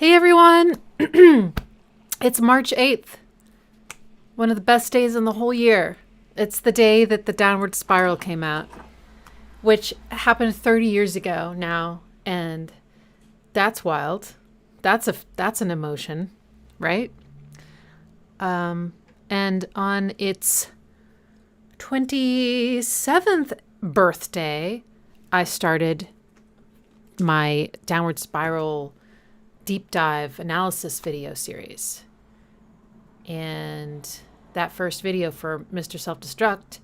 Hey everyone! It's March 8th, one of the best days in the whole year. It's the day that the Downward Spiral came out, which happened 30 years ago now, and that's wild. That's an emotion, right? And on its 27th birthday, I started my Downward Spiral deep dive analysis video series. And that first video for Mr. Self-Destruct,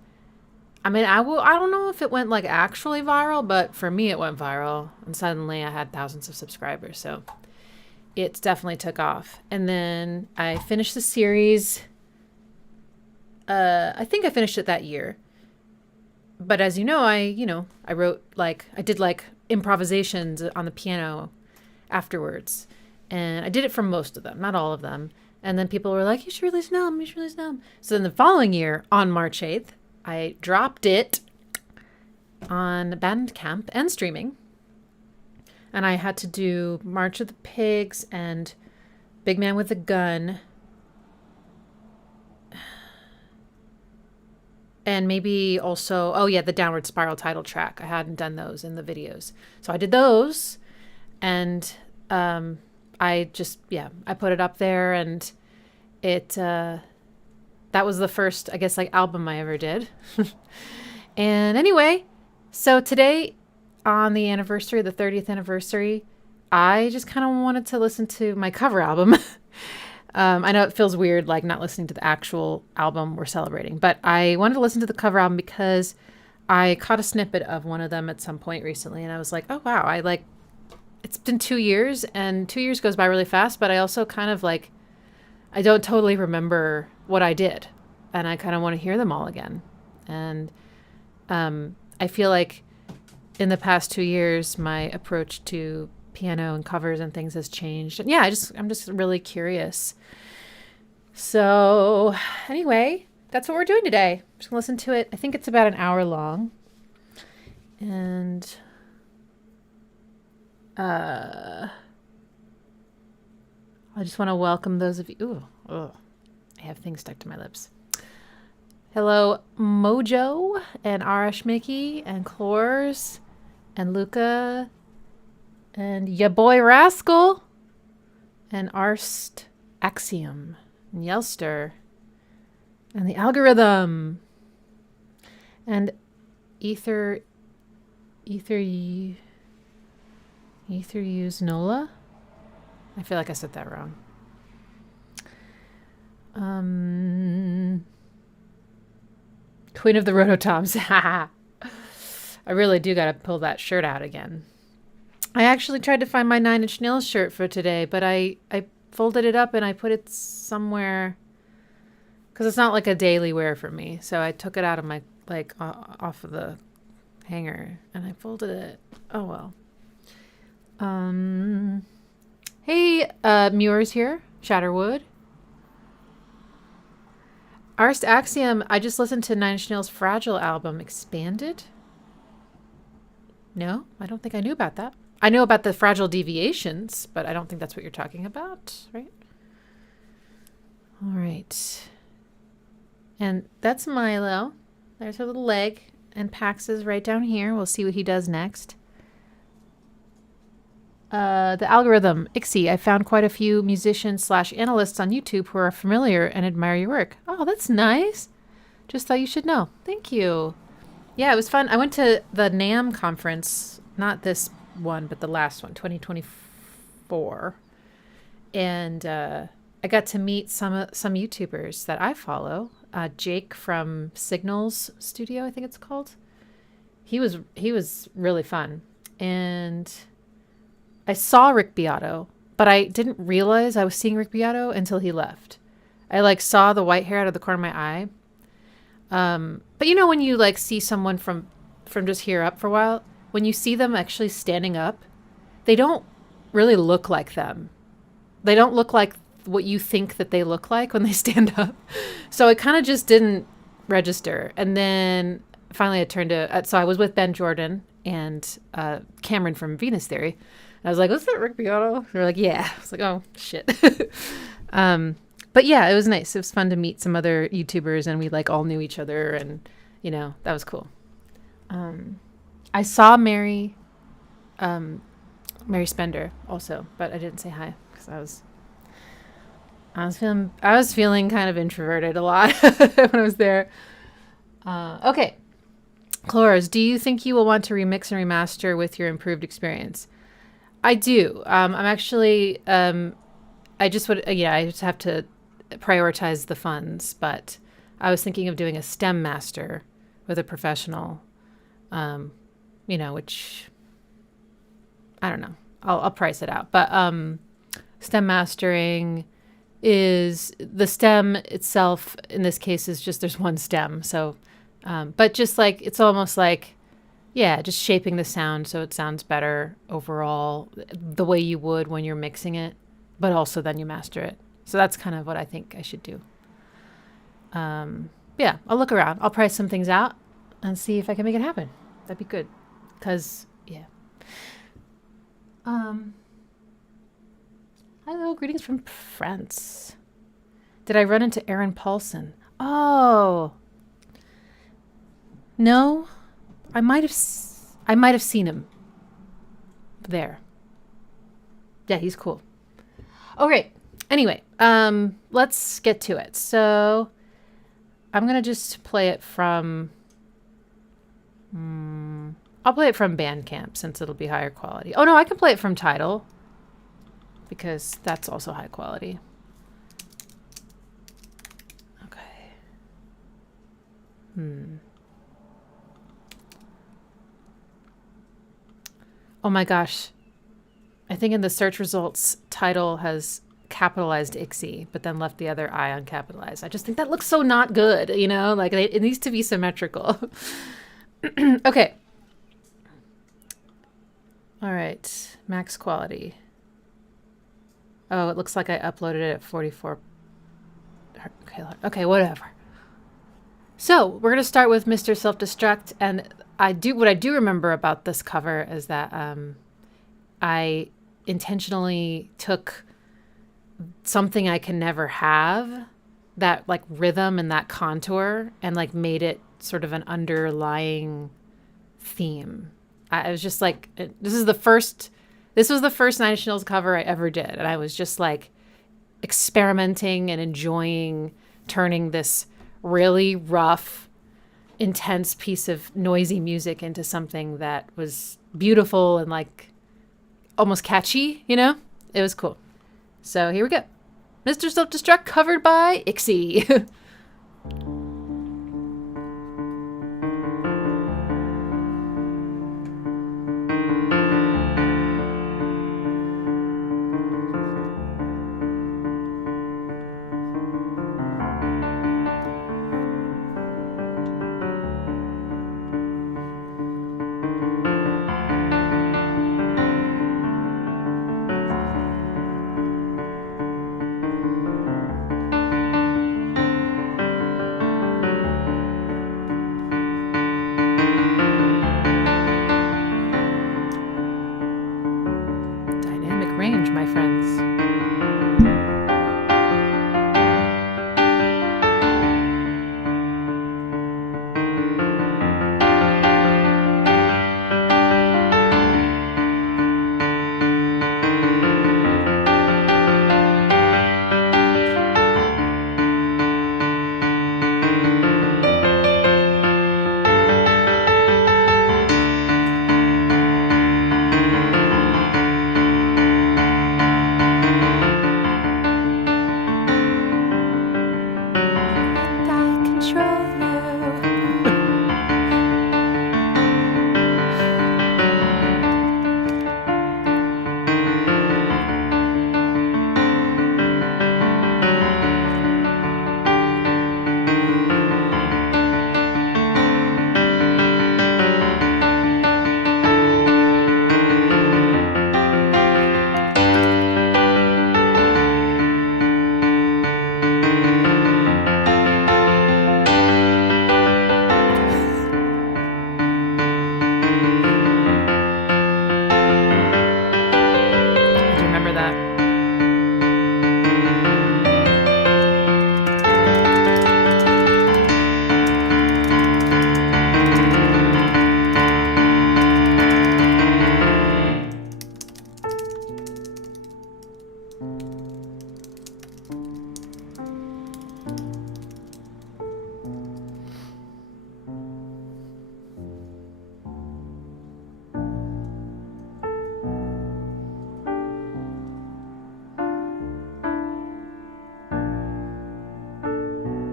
I don't know if it went like actually viral, but for me it went viral, and suddenly I had thousands of subscribers. So it definitely took off. And then I finished the series. I think I finished it that year. But as you know, I wrote I did improvisations on the piano afterwards. And I did it for most of them, not all of them. And then people were like, you should release an album, you should release an album. So then the following year, on March 8th, I dropped it on Bandcamp and streaming. And I had to do March of the Pigs and Big Man with a Gun. And maybe also, the Downward Spiral title track. I hadn't done those in the videos. So I did those. And I put it up there, and that was the first, I guess, album I ever did. And anyway, so today on the anniversary, the 30th anniversary, I just kind of wanted to listen to my cover album. I know it feels weird, not listening to the actual album we're celebrating, but I wanted to listen to the cover album because I caught a snippet of one of them at some point recently, and I was like, oh wow, it's been 2 years, and 2 years goes by really fast, but I also kind of I don't totally remember what I did, and I kind of want to hear them all again. And I feel like in the past 2 years, my approach to piano and covers and things has changed. And I'm just really curious. So anyway, that's what we're doing today. I'm just gonna listen to it. I think it's about an hour long. And I just want to welcome those of you. I have things stuck to my lips. Hello, Mojo and Arash Mickey and Clores and Luca and ya boy Rascal and Arst Axiom and Yelster and the Algorithm and Ether use Nola. I feel like I said that wrong. Queen of the Rototoms. I really do gotta pull that shirt out again. I actually tried to find my 9 Inch Nails shirt for today, but I folded it up and I put it somewhere because it's not a daily wear for me. So I took it out of my off of the hanger and I folded it. Oh well. Hey, Muir's here. Shatterwood. Arst Axiom, I just listened to 9 Inch Nails' Fragile album, Expanded. No, I don't think I knew about that. I know about the Fragile Deviations, but I don't think that's what you're talking about, right? All right. And that's Milo. There's her little leg. And Pax is right down here. We'll see what he does next. The Algorithm, Ixie. I found quite a few musicians/analysts on YouTube who are familiar and admire your work. Oh, that's nice. Just thought you should know. Thank you. Yeah, it was fun. I went to the NAMM conference, not this one, but the last one, 2024. And I got to meet some YouTubers that I follow. Jake from Signals Studio, I think it's called. He was really fun. And I saw Rick Beato, but I didn't realize I was seeing Rick Beato until he left. I saw the white hair out of the corner of my eye. But when you see someone from just here up for a while, when you see them actually standing up, they don't really look like them. They don't look like what you think that they look like when they stand up. So it kind of just didn't register. And then finally I turned to, so I was with Ben Jordan and Cameron from Venus Theory. I was like, was that Rick Beato? They're like, yeah. I was like, oh, shit. But yeah, it was nice. It was fun to meet some other YouTubers, and we like all knew each other, and that was cool. I saw Mary Spender also, but I didn't say hi because I was feeling kind of introverted a lot when I was there. Okay. Cloras, do you think you will want to remix and remaster with your improved experience? I do. I'm actually, I just have to prioritize the funds, but I was thinking of doing a STEM master with a professional, which I don't know. I'll price it out. But STEM mastering is the STEM itself, in this case, is just there's one stem. So, but just like, it's almost like, yeah, just shaping the sound so it sounds better overall, the way you would when you're mixing it, but also then you master it. So that's kind of what I think I should do. Yeah, I'll look around. I'll price some things out and see if I can make it happen. That'd be good. Because, yeah. Hello, greetings from France. Did I run into Aaron Paulson? Oh. No. I might have seen him there. Yeah, he's cool. Okay. Anyway, let's get to it. So I'm going to just play it from I'll play it from Bandcamp since it'll be higher quality. Oh no, I can play it from Tidal because that's also high quality. Okay. Oh my gosh. I think in the search results, Tidal has capitalized Ixie, but then left the other I uncapitalized. I just think that looks so not good, like it needs to be symmetrical. Okay. All right. Max quality. Oh, it looks like I uploaded it at 44. Okay, whatever. So we're going to start with Mr. Self-Destruct. And what I do remember about this cover is that I intentionally took something I can never have, that like rhythm and that contour, and like made it sort of an underlying theme. I was just like, this was the first Nine Inch Nails cover I ever did. And I was just like experimenting and enjoying turning this really rough, intense piece of noisy music into something that was beautiful and like almost catchy, It was cool. So here we go. Mr. Self-Destruct covered by Ixie.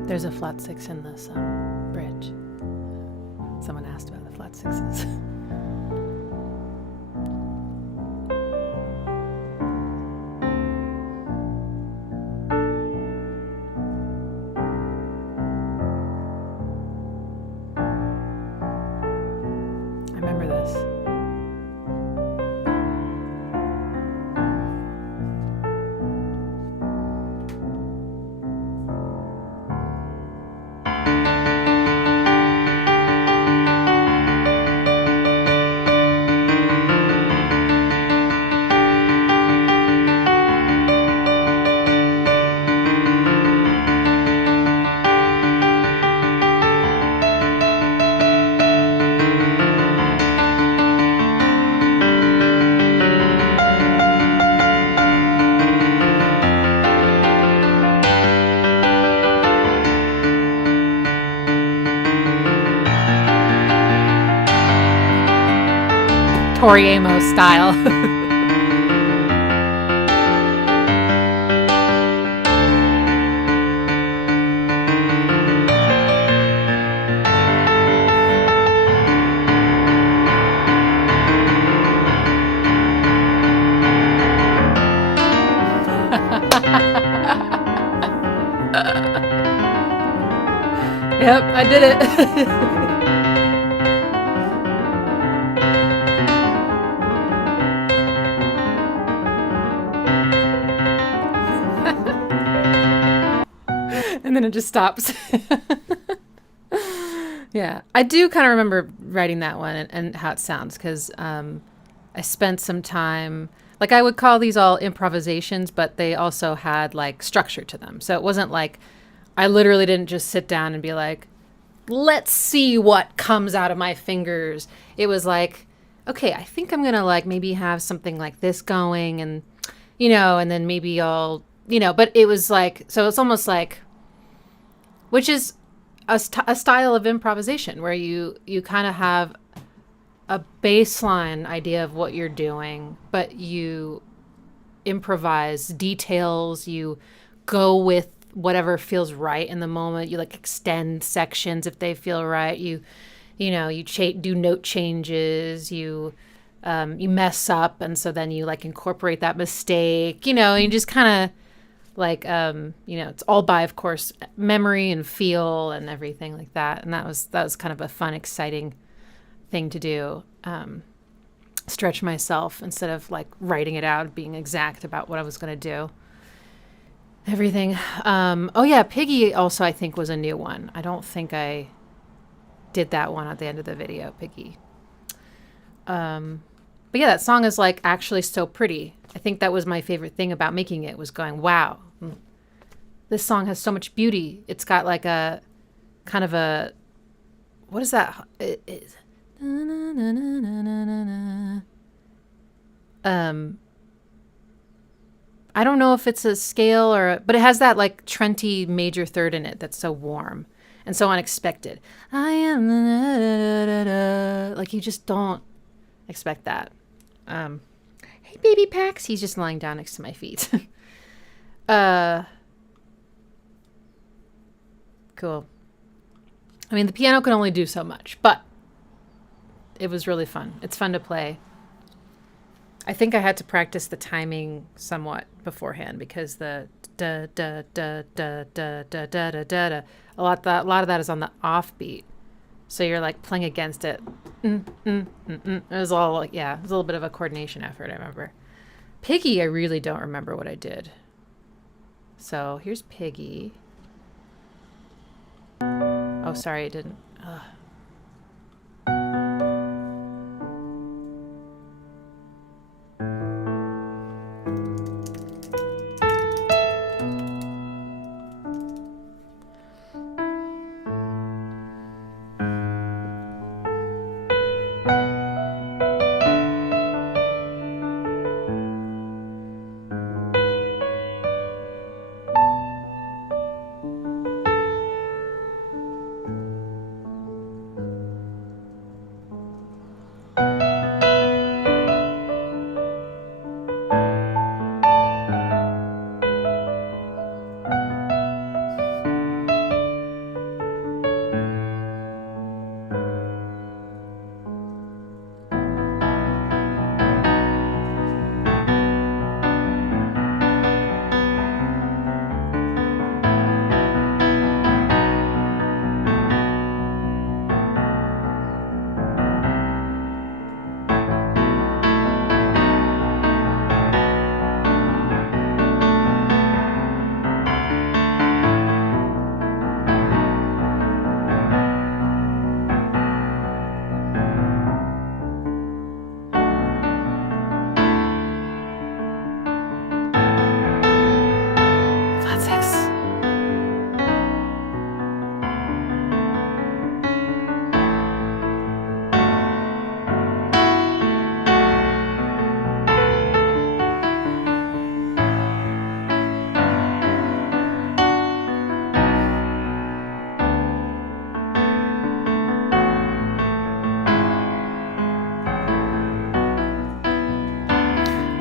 There's a flat six in this bridge. Someone asked about the flat sixes. I remember this. Tori Amos style. Yep, I did it. And then it just stops. Yeah, I do kind of remember writing that one and how it sounds, because I spent some time, like I would call these all improvisations, but they also had like structure to them. So it wasn't like I literally didn't just sit down and be like, let's see what comes out of my fingers. It was like, okay, I think I'm going to like maybe have something like this going, and, you know, and then maybe I'll, you know, but it was like, so it's almost like, which is a style of improvisation where you kind of have a baseline idea of what you're doing, but you improvise details, you go with whatever feels right in the moment, you like extend sections if they feel right, you know, you do note changes, you mess up, and so then you like incorporate that mistake, you know, and you just kind of like, you know, it's all by, of course, memory and feel and everything like that. And that was kind of a fun, exciting thing to do. Stretch myself instead of like writing it out, being exact about what I was going to do. Everything. Oh yeah, Piggy also I think was a new one. I don't think I did that one at the end of the video, Piggy. But yeah, that song is like actually so pretty. I think that was my favorite thing about making it, was going, wow, this song has so much beauty. It's got like a kind of a, what is that? I don't know if it's a scale but it has that like Trenty major third in it that's so warm and so unexpected. I am, like you just don't expect that. Hey, baby Pax. He's just lying down next to my feet. Cool. I mean, the piano can only do so much, but it was really fun. It's fun to play. I think I had to practice the timing somewhat beforehand, because the da da da da da da da da da da, a lot of that is on the offbeat. So you're like playing against it. It was all like, yeah, it was a little bit of a coordination effort, I remember. Piggy, I really don't remember what I did. So here's Piggy. Oh, sorry, it didn't. Ugh.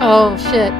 Oh, shit.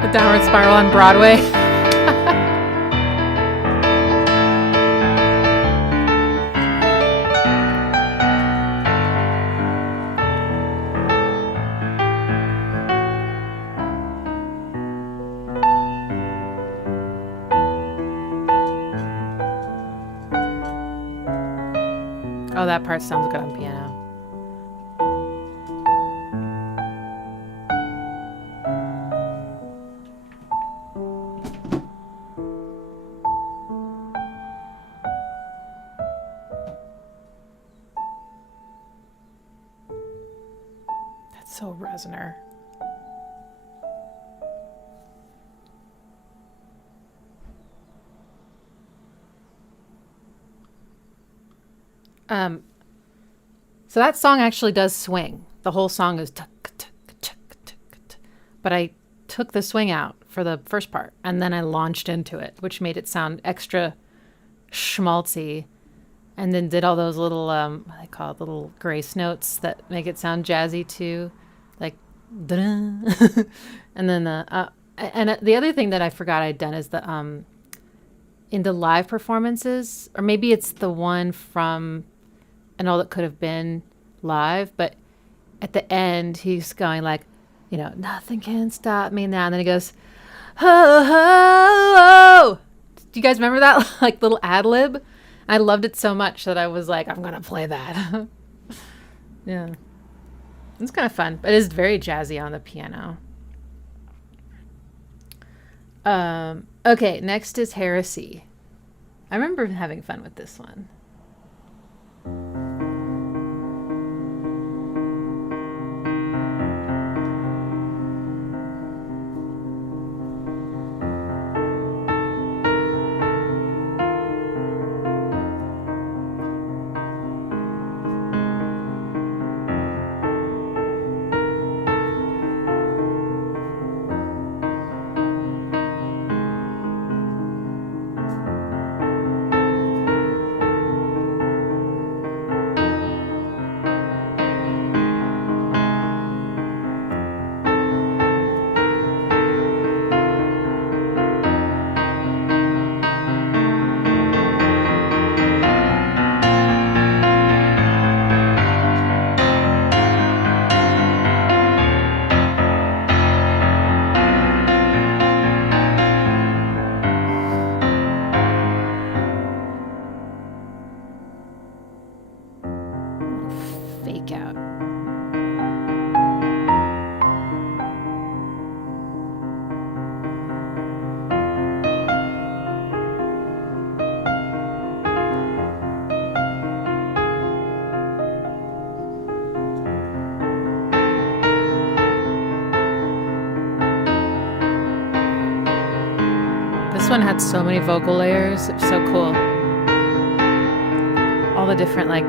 The downward spiral on Broadway. Oh, that part sounds good on piano. That's so Reznor. So that song actually does swing. The whole song is tuck, tuck, tuck, tuck, tuck. But I took the swing out for the first part and then I launched into it, which made it sound extra schmaltzy, and then did all those little what do they call it, little grace notes that make it sound jazzy too, like and then the other thing that I forgot I'd done is the in the live performances, or maybe it's the one from And All That Could Have Been live, but at the end he's going like, you know, nothing can stop me now, and then he goes, ho ho ho. Do you guys remember that like little ad lib? I loved it so much that I was like, I'm gonna play that. Yeah, it's kind of fun, but it is very jazzy on the piano. Okay, next is Heresy. I remember having fun with this one. Fake out. This one had so many vocal layers. It was so cool. All the different like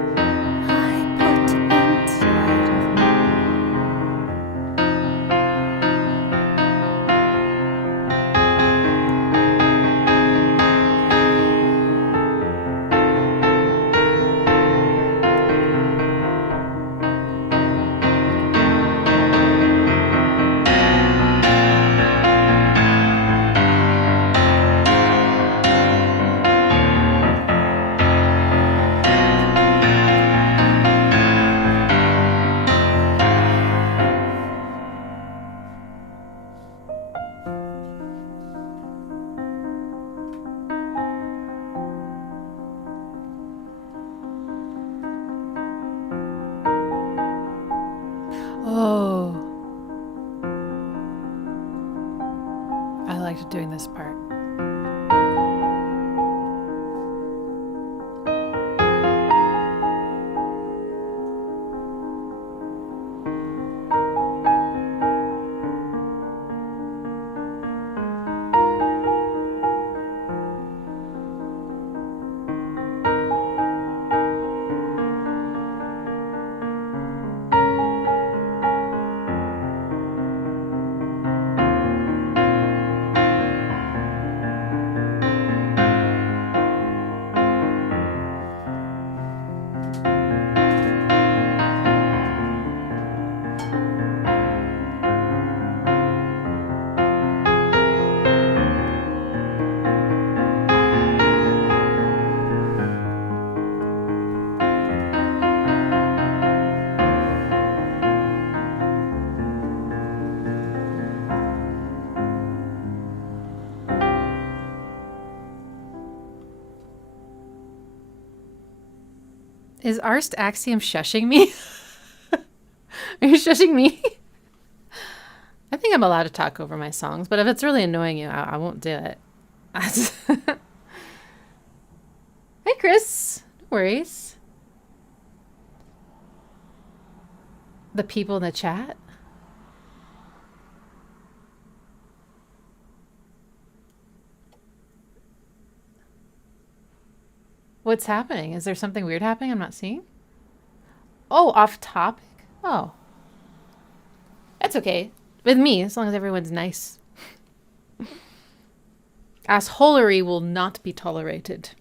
I liked doing this part. Is Arst Axiom shushing me? Are you shushing me? I think I'm allowed to talk over my songs, but if it's really annoying you, I won't do it. Hey, Chris. No worries. The people in the chat? What's happening? Is there something weird happening I'm not seeing? Oh, off topic? Oh. That's okay. With me, as long as everyone's nice. Assholery will not be tolerated.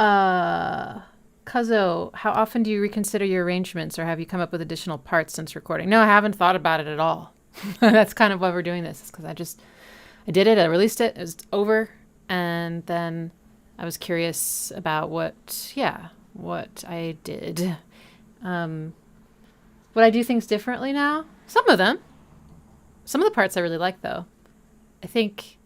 Cuzzo, how often do you reconsider your arrangements, or have you come up with additional parts since recording? No, I haven't thought about it at all. That's kind of why we're doing this, because I did it, I released it, it was over. And then I was curious about what I did. Would I do things differently now? Some of them. Some of the parts I really like, though. I think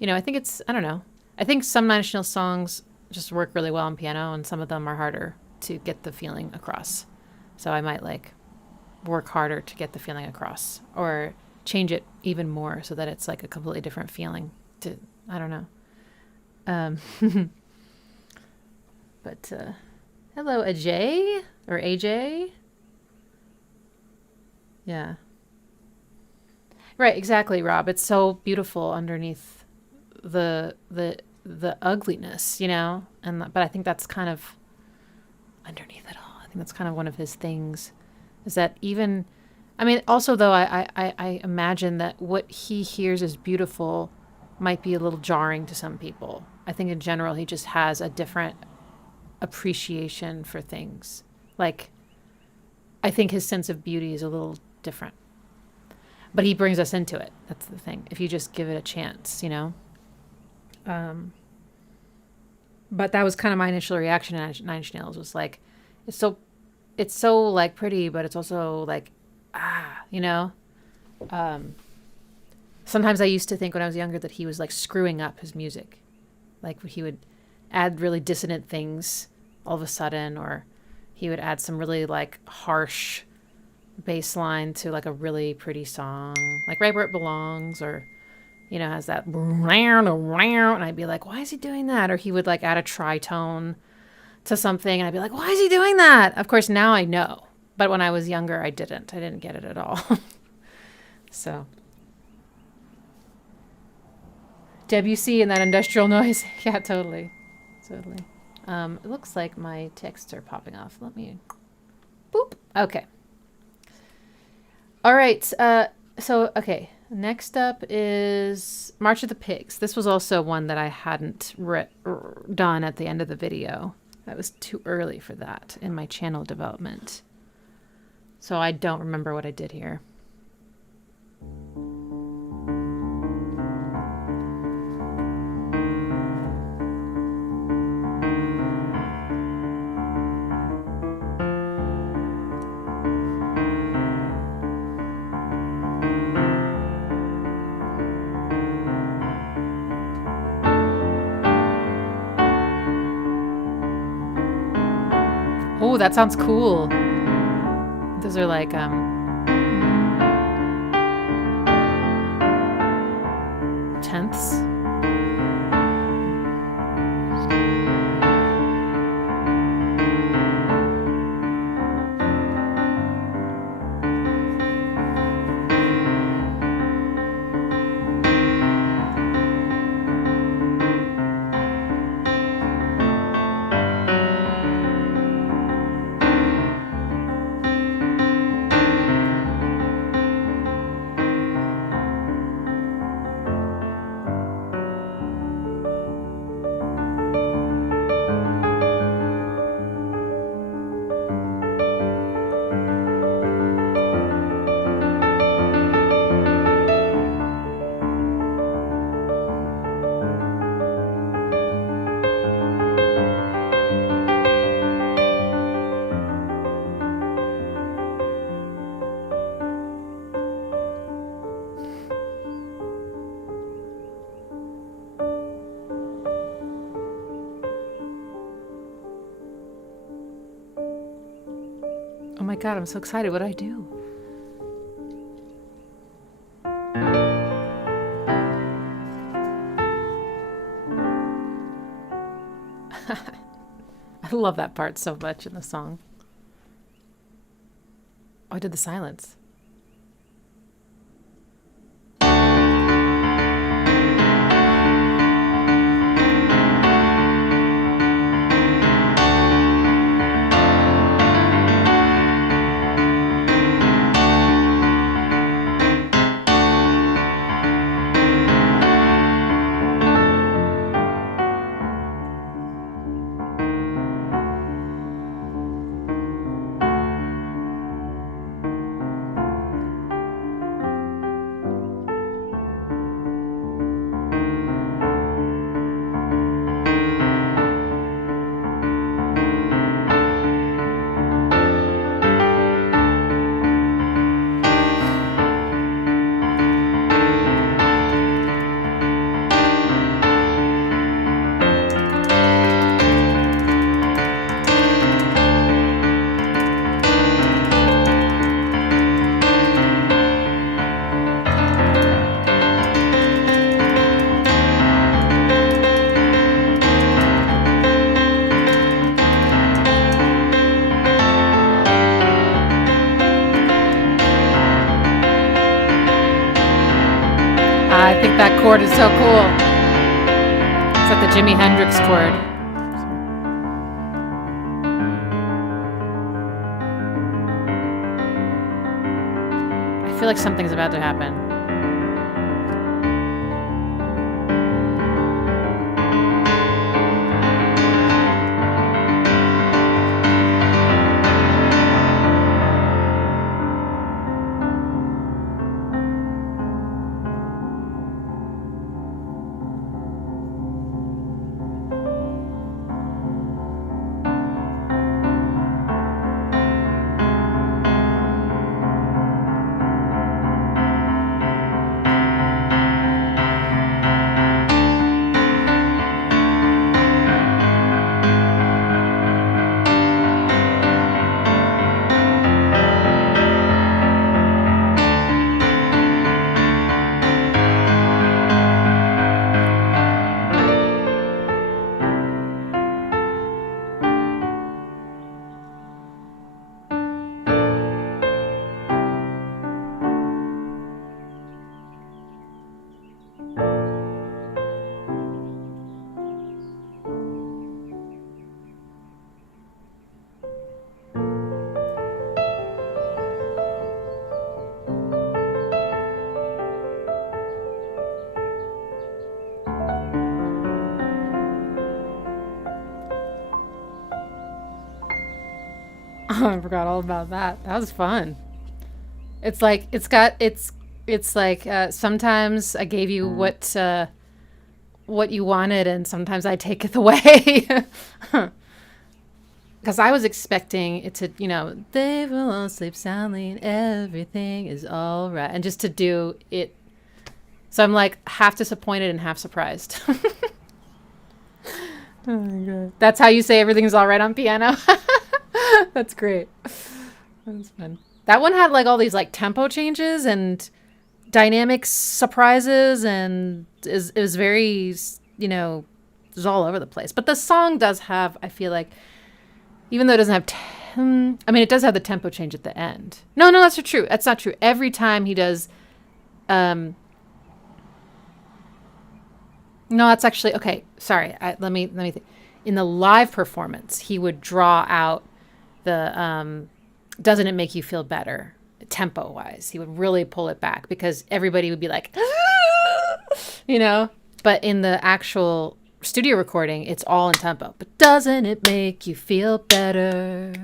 it's, I don't know. I think some Nine Inch Nails songs just work really well on piano, and some of them are harder to get the feeling across. So I might work harder to get the feeling across, or change it even more so that it's like a completely different feeling. I don't know. But hello, Ajay or AJ. Yeah. Right, exactly, Rob. It's so beautiful underneath the ugliness, but I think that's kind of underneath it all. I think that's kind of one of his things, is that also though I imagine that what he hears as beautiful might be a little jarring to some people. I think in general he just has a different appreciation for things. Like, I think his sense of beauty is a little different. But he brings us into it. That's the thing. If you just give it a chance, But that was kind of my initial reaction to Nine Inch Nails, was like, it's so like pretty, but it's also like, Sometimes I used to think when I was younger that he was like screwing up his music. Like he would add really dissonant things all of a sudden, or he would add some really like harsh bass line to like a really pretty song, like Right Where It Belongs, or, has that, and I'd be like, why is he doing that? Or he would like add a tritone to something, and I'd be like, why is he doing that? Of course, now I know. But when I was younger, I didn't get it at all. So. Debussy and that industrial noise. Yeah, totally. It looks like my texts are popping off. Let me... Boop. Okay. All right. Okay. Next up is March of the Pigs. This was also one that I hadn't done at the end of the video. That was too early for that in my channel development. So I don't remember what I did here. Oh, that sounds cool. Those are like, tenths. Oh my God, I'm so excited. What do I do? I love that part so much in the song. Oh, I did the silence. I think that chord is so cool. It's like the Jimi Hendrix chord. I feel like something's about to happen. Oh, I forgot all about that. That was fun. It's like sometimes I gave you what you wanted, and sometimes I take it away. Because I was expecting it to, they will all sleep soundly and everything is all right, and just to do it. So I'm like half disappointed and half surprised. Oh my God. That's how you say everything's all right on piano. That's great. That's fun. That one had like all these like tempo changes, and dynamic surprises, and it was very, you know, it was all over the place. But the song does have, I feel like, even though it doesn't have, I mean, it does have the tempo change at the end. No, that's not true. That's not true. Every time he does, no, that's actually okay. Sorry, let me think. In the live performance, he would draw out the "Doesn't it make you feel better?" tempo wise. He would really pull it back because everybody would be like, you know. But in the actual studio recording, it's all in tempo. But doesn't it make you feel better?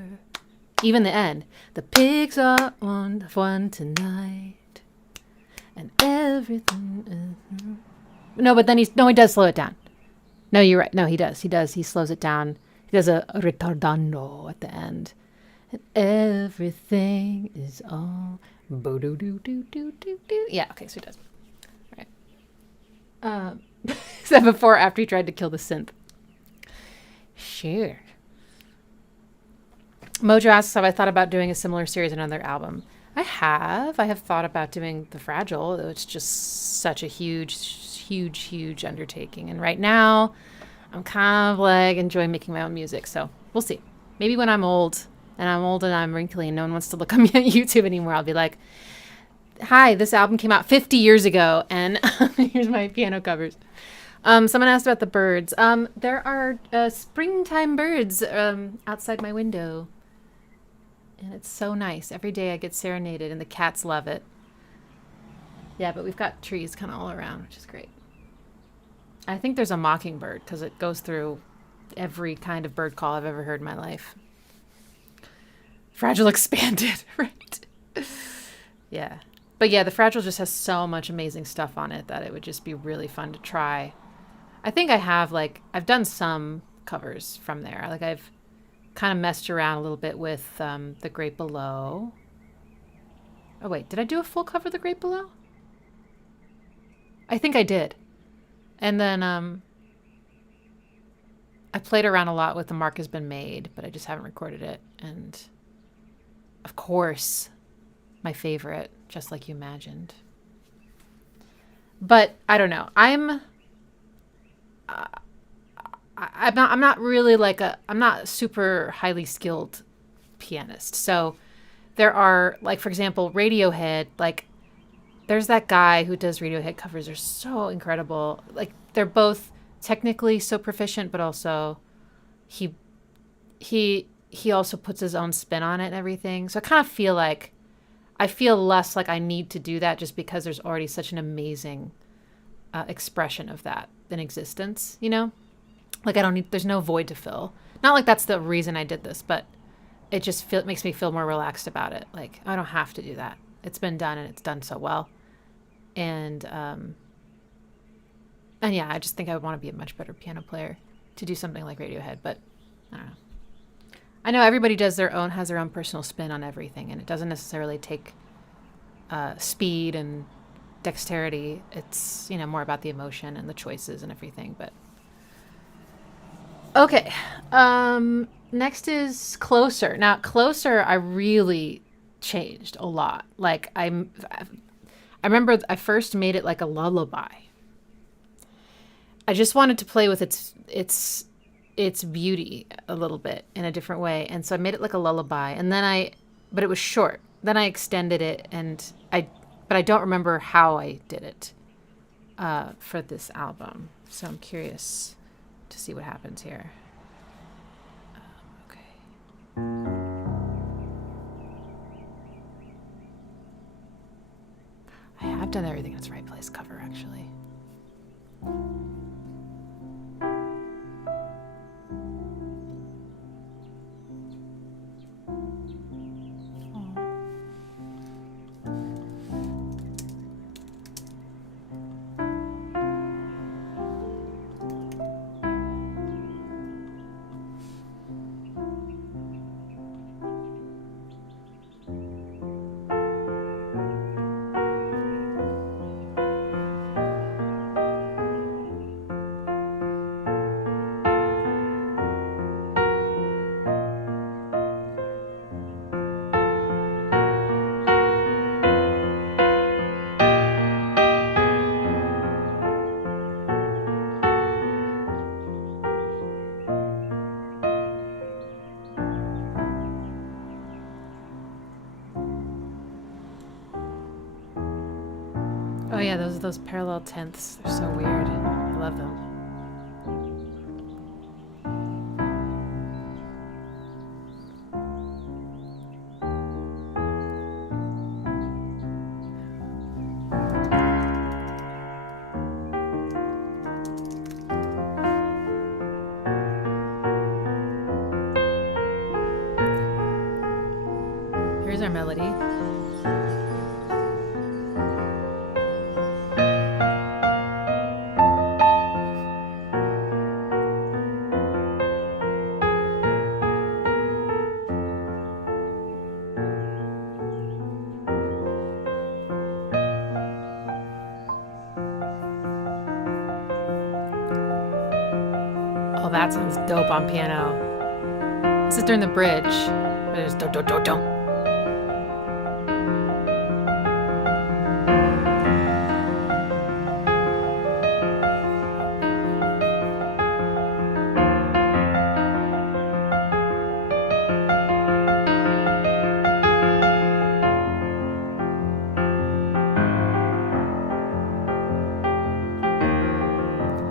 Even the end. The pigs are one tonight, and everything. No, but then he does slow it down. No, you're right. No, he does. He slows it down. He does a retardando at the end. And everything is all boo-doo-doo-doo-doo-doo-doo. Yeah, okay, so he does. All right. Is that before or after he tried to kill the synth? Sure. Mojo asks, have I thought about doing a similar series on another album? I have. I have thought about doing The Fragile. It's just such a huge undertaking. And right now, I'm kind of like enjoying making my own music. So we'll see. Maybe when I'm old and I'm wrinkly and no one wants to look at me on YouTube anymore, I'll be like, hi, this album came out 50 years ago and here's my piano covers. Someone asked about the birds. There are springtime birds outside my window. And it's so nice. Every day I get serenaded and the cats love it. Yeah, but we've got trees kind of all around, which is great. I think there's a mockingbird because it goes through every kind of bird call I've ever heard in my life. Fragile expanded, right? Yeah. But yeah, the Fragile just has so much amazing stuff on it that it would just be really fun to try. I think I have, I've done some covers from there. I've kind of messed around a little bit with The Great Below. Oh, wait, did I do a full cover of The Great Below? I think I did. And then I played around a lot with The Mark Has Been Made, but I just haven't recorded it. And, of course, my favorite, Just Like You Imagined. But I don't know. I'm not really I'm not super highly skilled pianist. So there are, for example, Radiohead, there's that guy who does Radiohead covers. They're so incredible. They're both technically so proficient, but also he also puts his own spin on it and everything. So I kind of feel I feel less like I need to do that just because there's already such an amazing expression of that in existence, you know? I don't need, there's no void to fill. Not like that's the reason I did this, but it just it makes me feel more relaxed about it. I don't have to do that. It's been done and it's done so well. And yeah, I just think I would want to be a much better piano player to do something like Radiohead, but I don't know. I know everybody has their own personal spin on everything, and it doesn't necessarily take speed and dexterity. It's, more about the emotion and the choices and everything, but okay. Next is Closer. Now, Closer, I really changed a lot. I remember I first made it like a lullaby. I just wanted to play with its beauty a little bit in a different way, and so I made it like a lullaby. And then but it was short. Then I extended it, but I don't remember how I did it for this album. So I'm curious to see what happens here. Okay. I have done Everything in Its Right Place cover, actually. Oh yeah, those parallel tenths. They're so weird. I love them. Here's our melody. Oh, that sounds dope on piano. This is during the bridge. There's do do do do.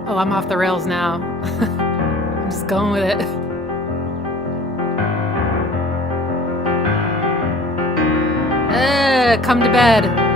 Oh, I'm off the rails now. I'm just going with it. Come to bed.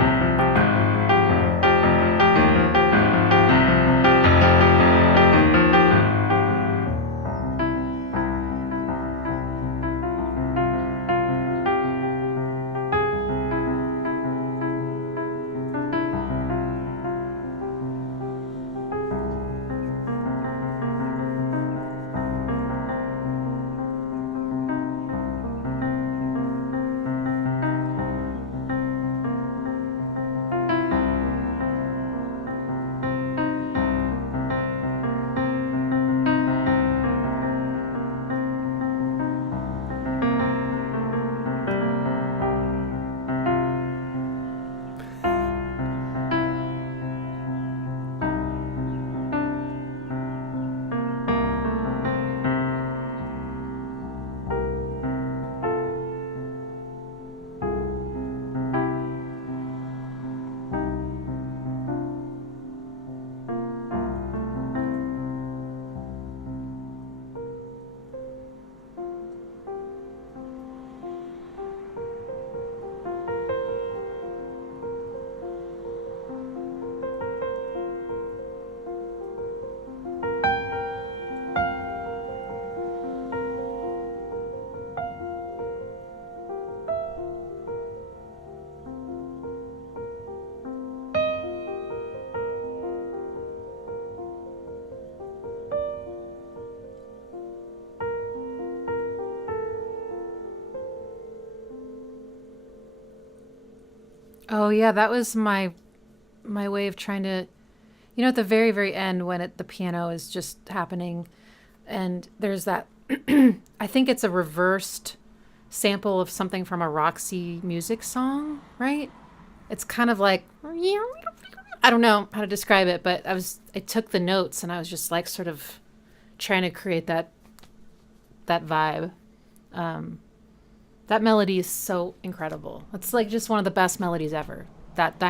Oh yeah, that was my way of trying to, at the very very end when the piano is just happening, and there's that. I think it's a reversed sample of something from a Roxy Music song, right? It's kind of like, I don't know how to describe it, but I took the notes and I was just like sort of trying to create that vibe. That melody is so incredible. It's like just one of the best melodies ever. That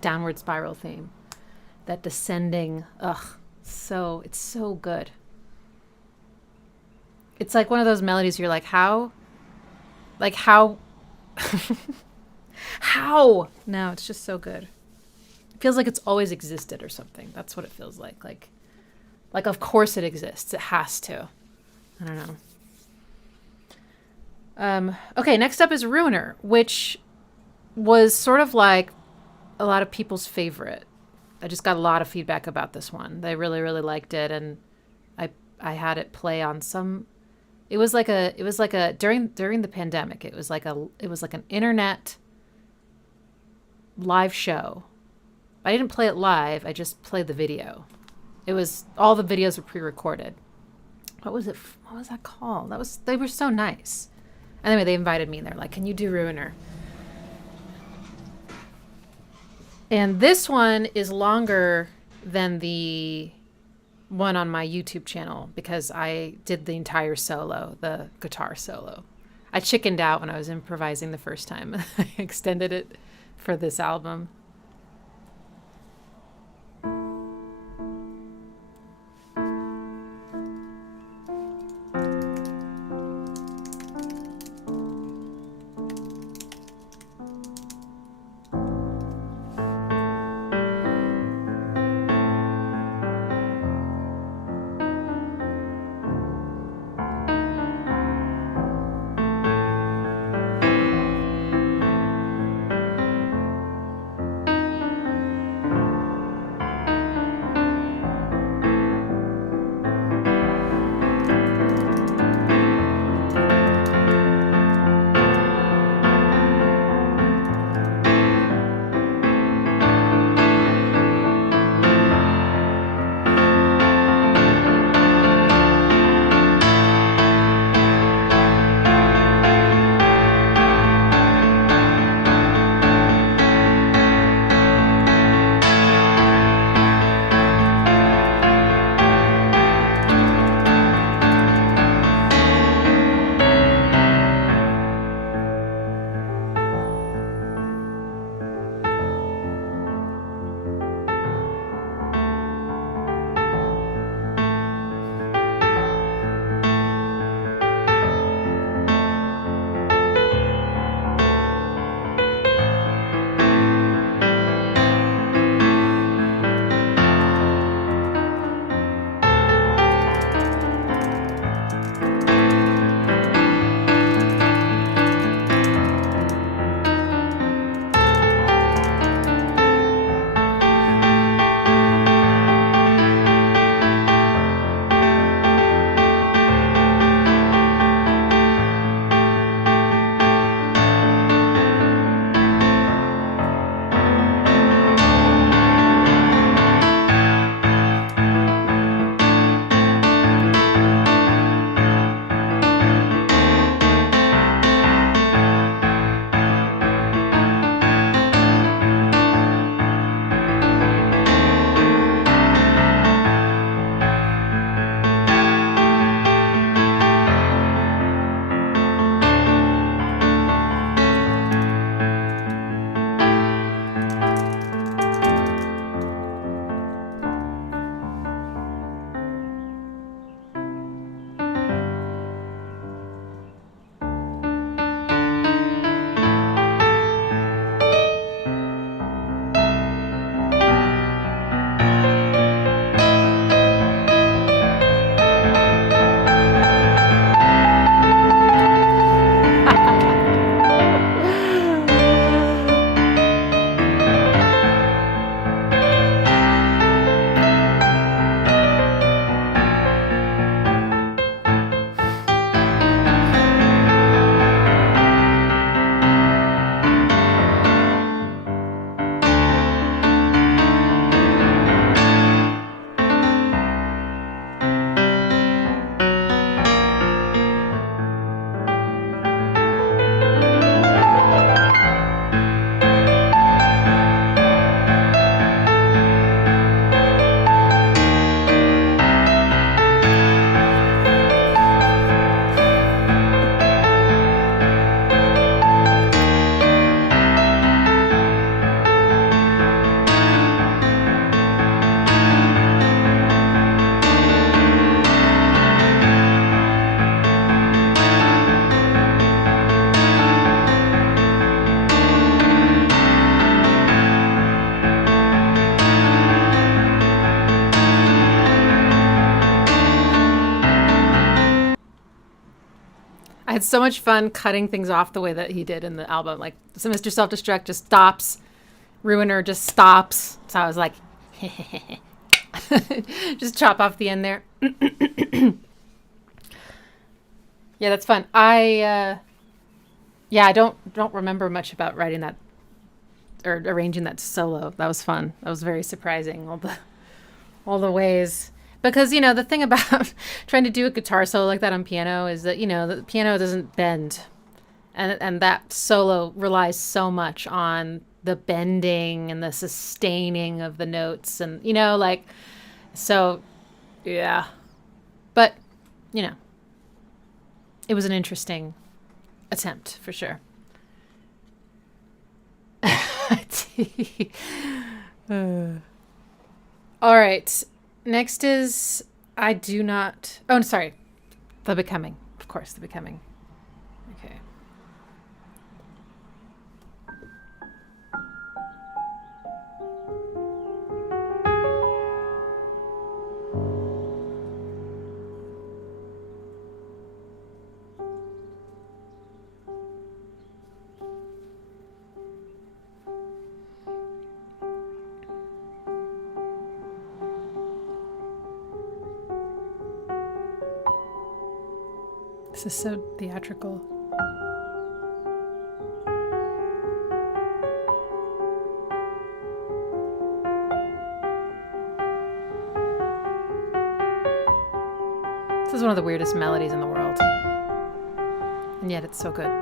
downward spiral theme, that descending. It's so good. It's like one of those melodies you're like, how? How? No, it's just so good. It feels like it's always existed or something. That's what it feels like. Like of course it exists. It has to. I don't know. Okay, next up is Ruiner, which was sort of like a lot of people's favorite. I just got a lot of feedback about this one. They really, really liked it, and I had it play on some. It was like a during the pandemic. It was like an internet live show. I didn't play it live. I just played the video. It was all the videos were pre-recorded. What was it? What was that called? They were so nice. Anyway, they invited me and they're like, can you do Ruiner? And this one is longer than the one on my YouTube channel because I did the entire solo, the guitar solo. I chickened out when I was improvising the first time. I extended it for this album. had so much fun cutting things off the way that he did in the album. Like, so Mr. Self-Destruct just stops. Ruiner just stops. So I was like, just chop off the end there. Yeah, that's fun. I don't remember much about writing that or arranging that solo. That was fun. That was very surprising. All the ways, because the thing about trying to do a guitar solo like that on piano is that the piano doesn't bend, and that solo relies so much on the bending and the sustaining of the notes, and so yeah, but it was an interesting attempt for sure. All right. Next is sorry. The Becoming. Of course, The Becoming. Okay. This is so theatrical. This is one of the weirdest melodies in the world. And yet it's so good.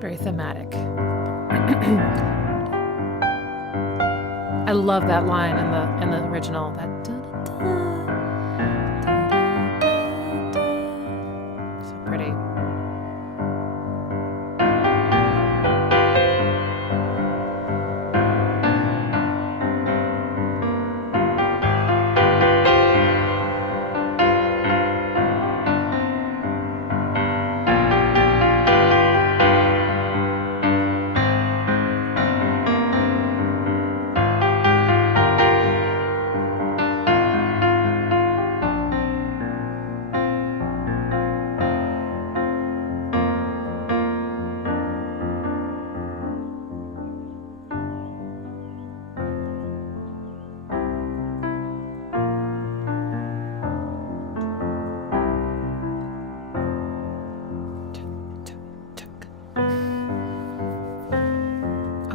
Very thematic. I love that line in the original. That so pretty.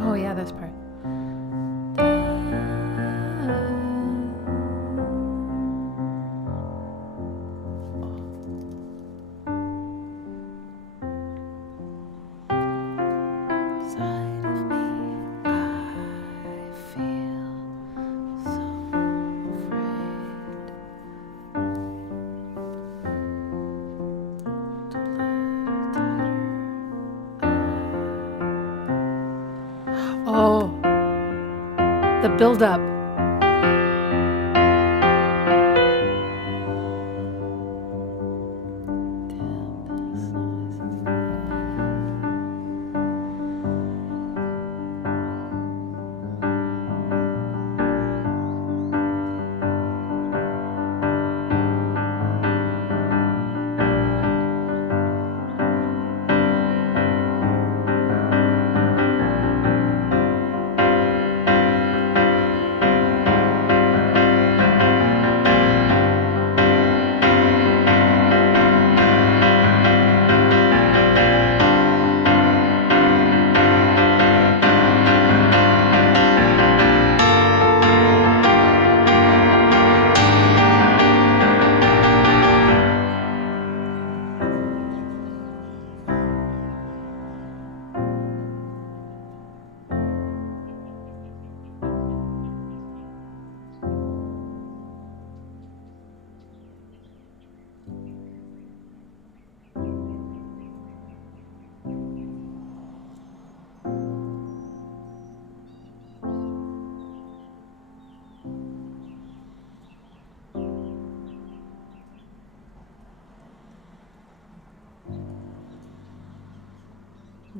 Oh yeah, this part. Oh, the build-up.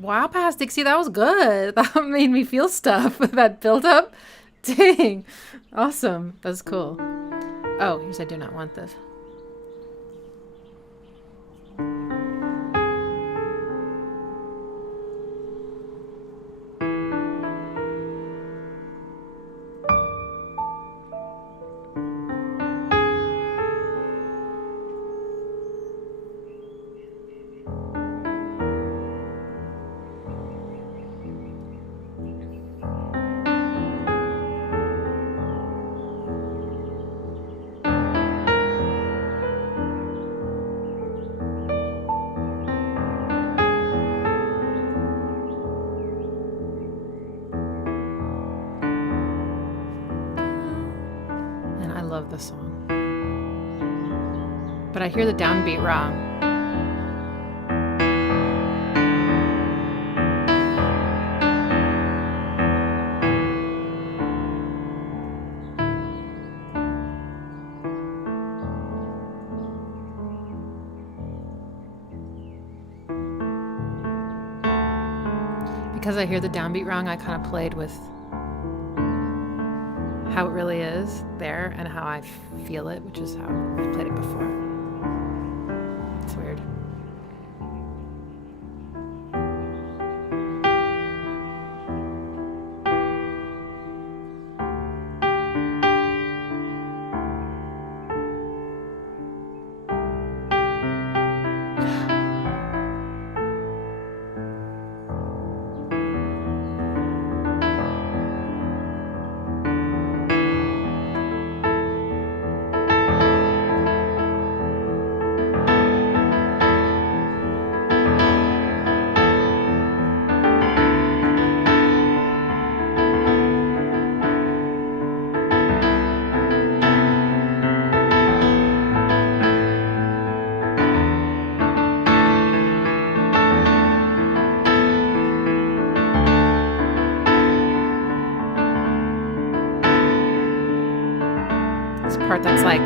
Wow, Pastic. See, that was good. That made me feel stuff. That build up. Dang. Awesome. That's cool. Oh, here's I do not want this. Love the song, but I hear the downbeat wrong. Because I hear the downbeat wrong, I kind of played with how it really is there and how I feel it, which is how I played it before. It's weird. Part that's like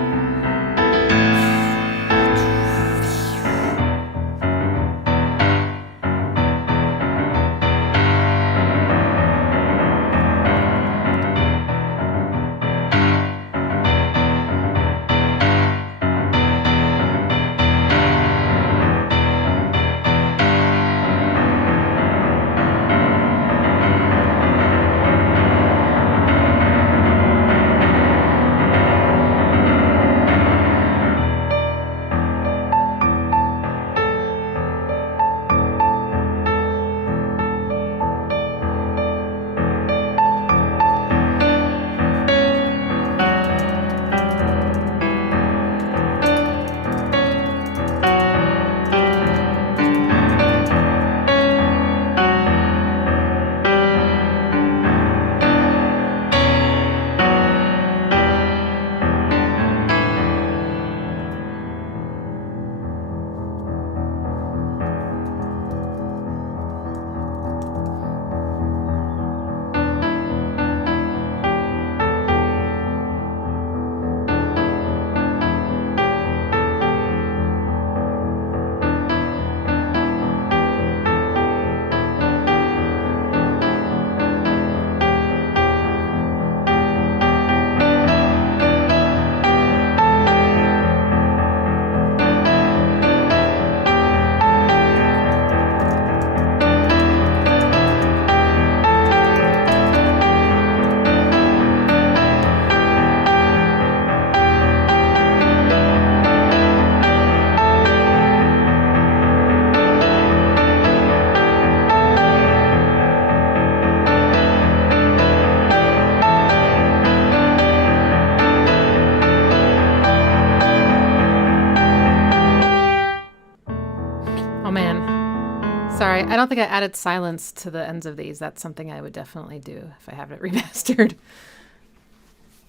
Sorry, I don't think I added silence to the ends of these. That's something I would definitely do if I have it remastered.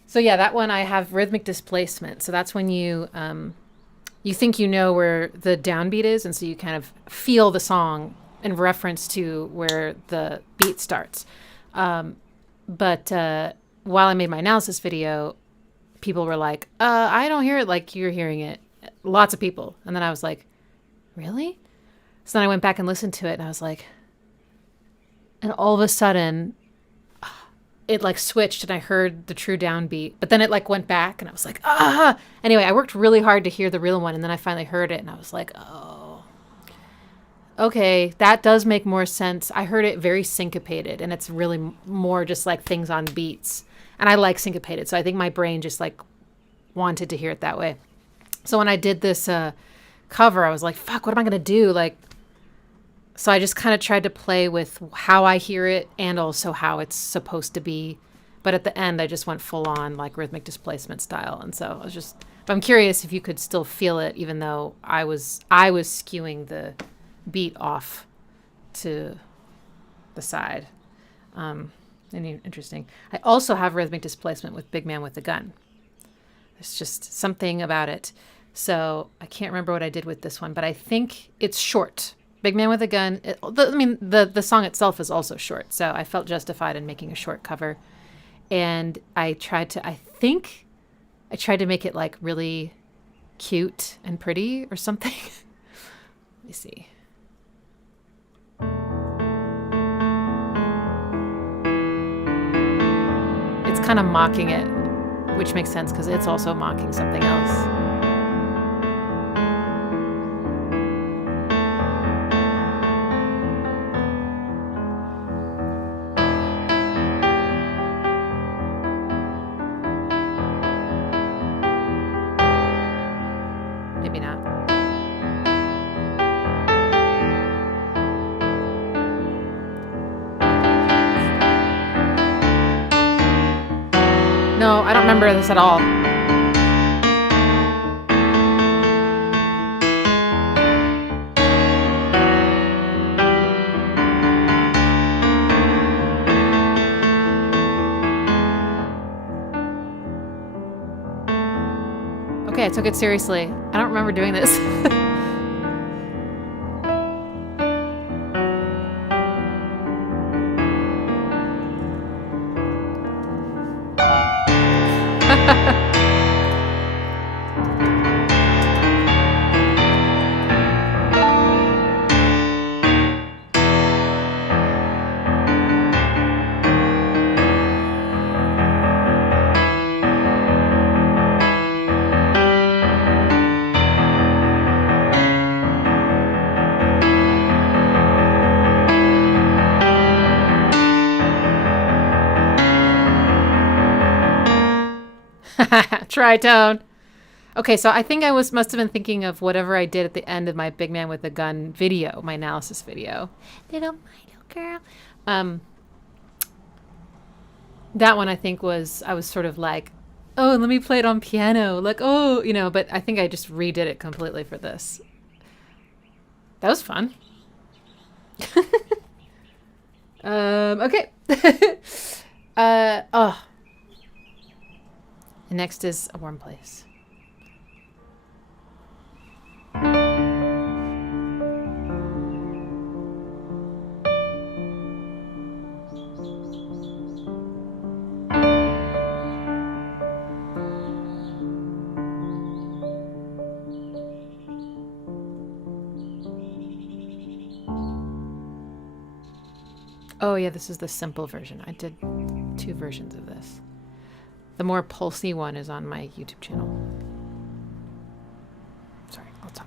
So yeah, that one I have rhythmic displacement. So that's when you think you know where the downbeat is, and so you kind of feel the song in reference to where the beat starts. But while I made my analysis video, people were like, I don't hear it like you're hearing it. Lots of people. And then I was like, really? So then I went back and listened to it, and I was like, And all of a sudden, it like switched and I heard the true downbeat, but then it like went back and I was like, ah. Anyway, I worked really hard to hear the real one, and then I finally heard it and I was like, oh, okay, that does make more sense. I heard it very syncopated, and it's really more just like things on beats. And I like syncopated, so I think my brain just like wanted to hear it that way. So when I did this cover, I was like, fuck, what am I going to do? Like, so I just kind of tried to play with how I hear it and also how it's supposed to be. But at the end, I just went full on like rhythmic displacement style. And so I was just, but I'm curious if you could still feel it, even though I was skewing the beat off to the side. Interesting. I also have rhythmic displacement with Big Man with the Gun. There's just something about it. So I can't remember what I did with this one, but I think it's short. Big Man with a Gun. The song itself is also short, so I felt justified in making a short cover. And I tried to make it like really cute and pretty or something. Let me see. It's kind of mocking it, which makes sense because it's also mocking something else. Maybe not. No, I don't remember this at all. Okay, I took it seriously. I don't remember doing this. Tritone. Okay, so I think I must have been thinking of whatever I did at the end of my Big Man with a Gun video, my analysis video. Little girl. That one I think I was sort of like, oh, let me play it on piano. Like, oh, but I think I just redid it completely for this. That was fun. Okay. Next is A Warm Place. Oh yeah, this is the simple version. I did 2 versions of this. The more pulsy one is on my YouTube channel. Sorry, I'll talk.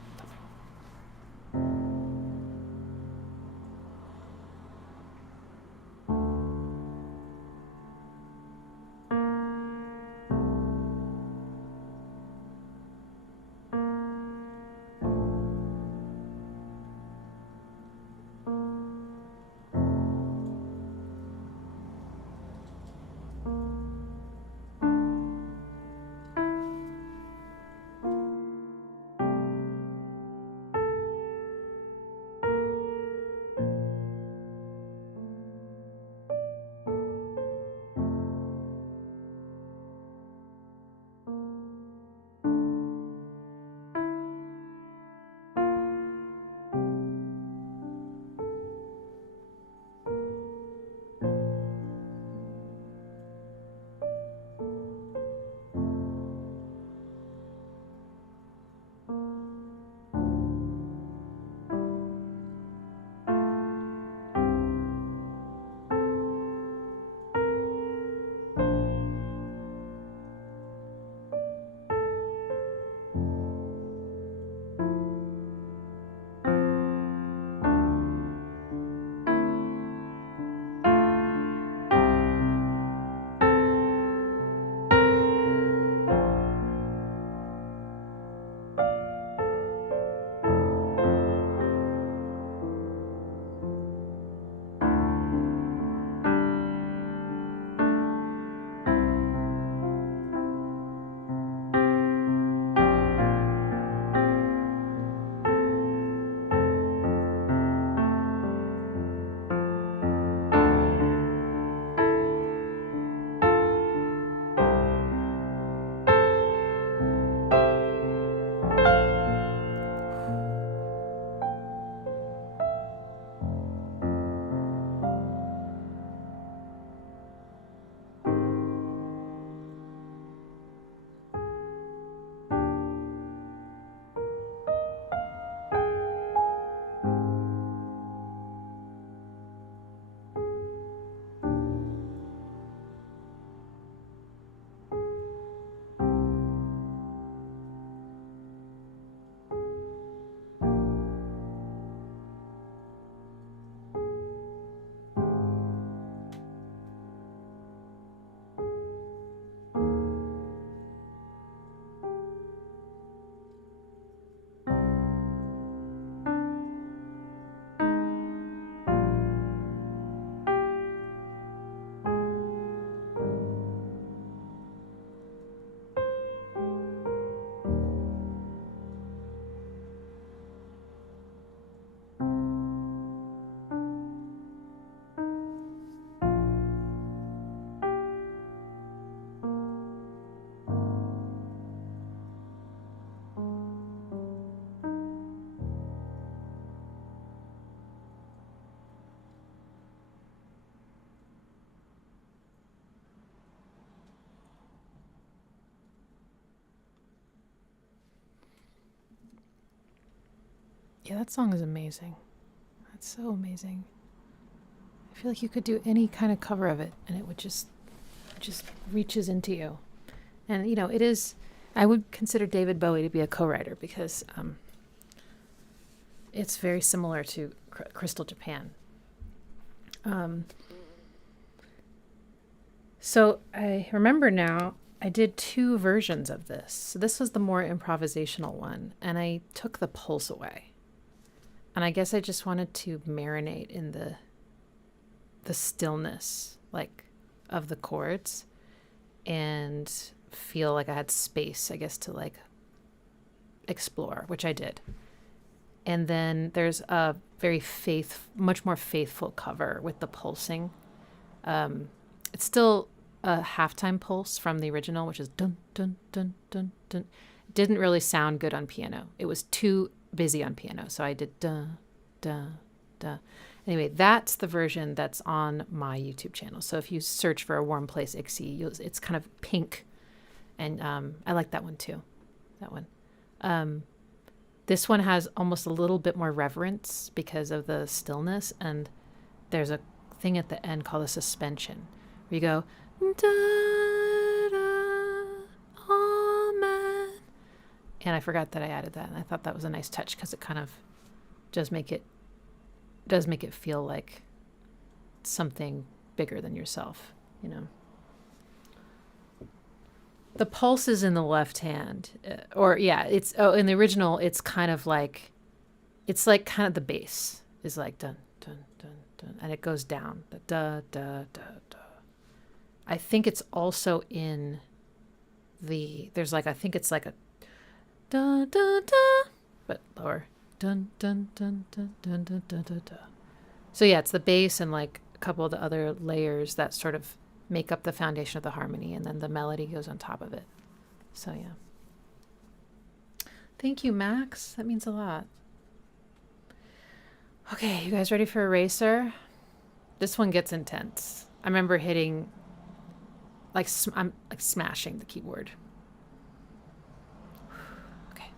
Yeah, that song is amazing. That's so amazing. I feel like you could do any kind of cover of it and it would just reaches into you. And, you know, it is, I would consider David Bowie to be a co-writer because it's very similar to Crystal Japan. So I remember now I did 2 versions of this. So this was the more improvisational one, and I took the pulse away. And I guess I just wanted to marinate in the stillness, like, of the chords, and feel like I had space, I guess, to like explore, which I did. And then there's a very much more faithful cover with the pulsing. It's still a halftime pulse from the original, which is dun dun dun dun dun. It didn't really sound good on piano. It was too busy on piano, so I did da da da. Anyway, that's the version that's on my YouTube channel. So if you search for A Warm Place ICSI, it's kind of pink, and I like that one too. That one. This one has almost a little bit more reverence because of the stillness, and there's a thing at the end called a suspension, where you go, da, da, amen. And I forgot that I added that, and I thought that was a nice touch because it kind of does make it feel like something bigger than yourself, you know. The pulse is in the left hand, in the original, it's kind of like, it's like kind of the bass is like dun, dun, dun, dun, and it goes down, the da, da, da, da. I think it's also in there's like, I think it's like a da, da, da, but lower, dun, dun, dun, dun, dun, dun, dun, dun, dun. So yeah, it's the bass and like a couple of the other layers that sort of make up the foundation of the harmony, and then the melody goes on top of it. So yeah. Thank you, Max. That means a lot. Okay, you guys ready for Eraser? This one gets intense. I remember hitting, I'm like smashing the keyboard. Okay.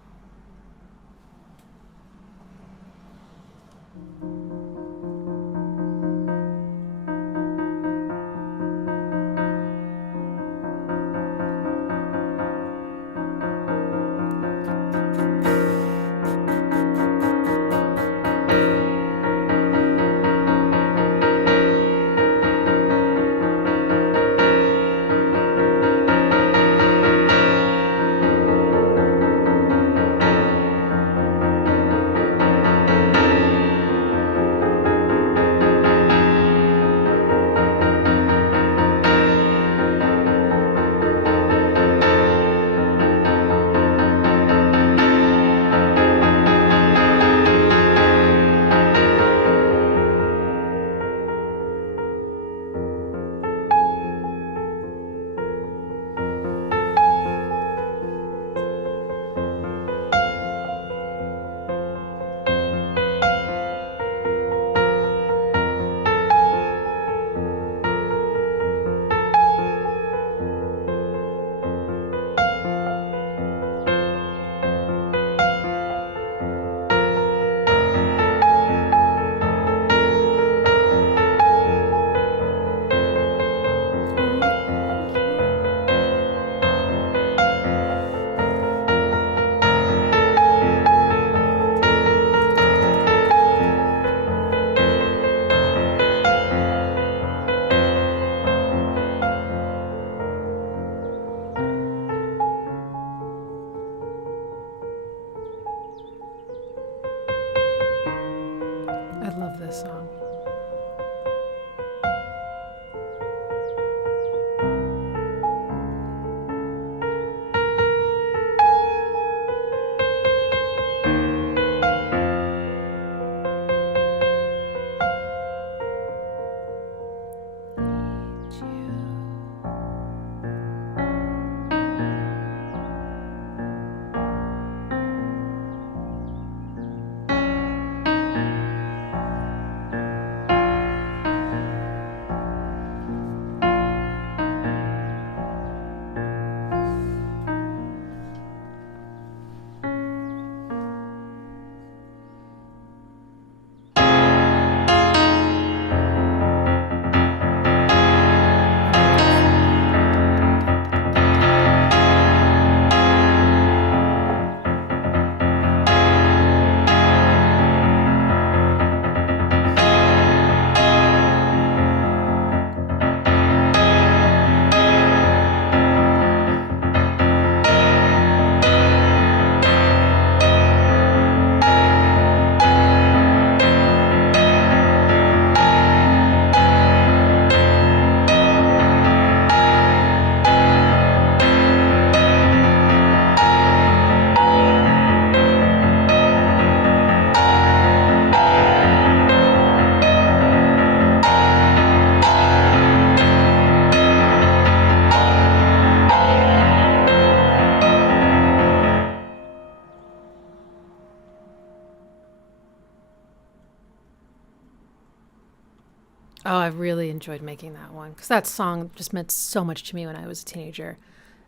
Oh, I really enjoyed making that one because that song just meant so much to me when I was a teenager.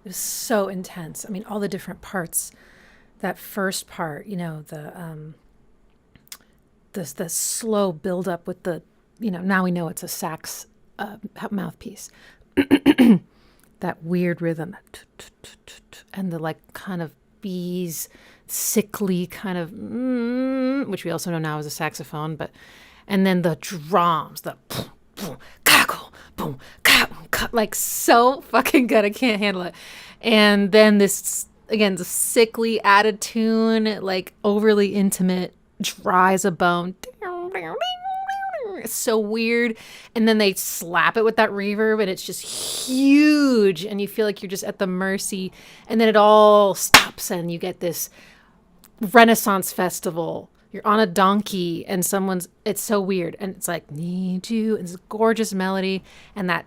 It was so intense. I mean, all the different parts. That first part, the slow build up with the, now we know it's a sax mouthpiece. That weird rhythm, and the like kind of bees, sickly kind of, which we also know now is a saxophone, and then the drums, the cackle, boom, like so fucking good. I can't handle it. And then this, again, the sickly added tune, like overly intimate, dry as a bone. It's so weird. And then they slap it with that reverb and it's just huge. And you feel like you're just at the mercy. And then it all stops and you get this Renaissance festival. You're on a donkey and it's so weird. And it's like, need you. And it's a gorgeous melody. And that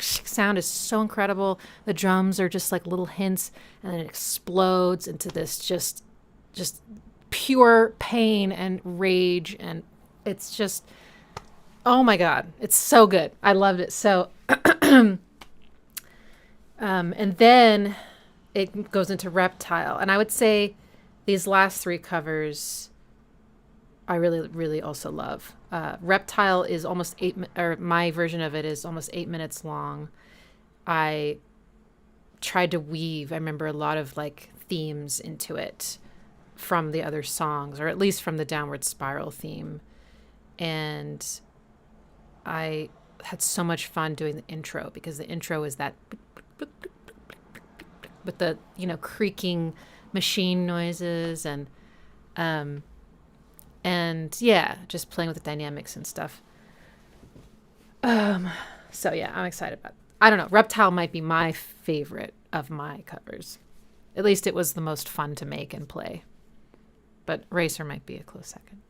sound is so incredible. The drums are just like little hints. And then it explodes into this just pure pain and rage. And it's just, oh my God, it's so good. I loved it. So, and then it goes into Reptile. And I would say these last three covers, I really, really also love. Reptile is almost my version of it is almost 8 minutes long. I tried to weave, I remember, a lot of like themes into it from the other songs, or at least from the Downward Spiral theme. And I had so much fun doing the intro because the intro is that with the, creaking machine noises and yeah, just playing with the dynamics and stuff. So yeah, I'm excited about it. I don't know. Reptile might be my favorite of my covers. At least it was the most fun to make and play. But Racer might be a close second.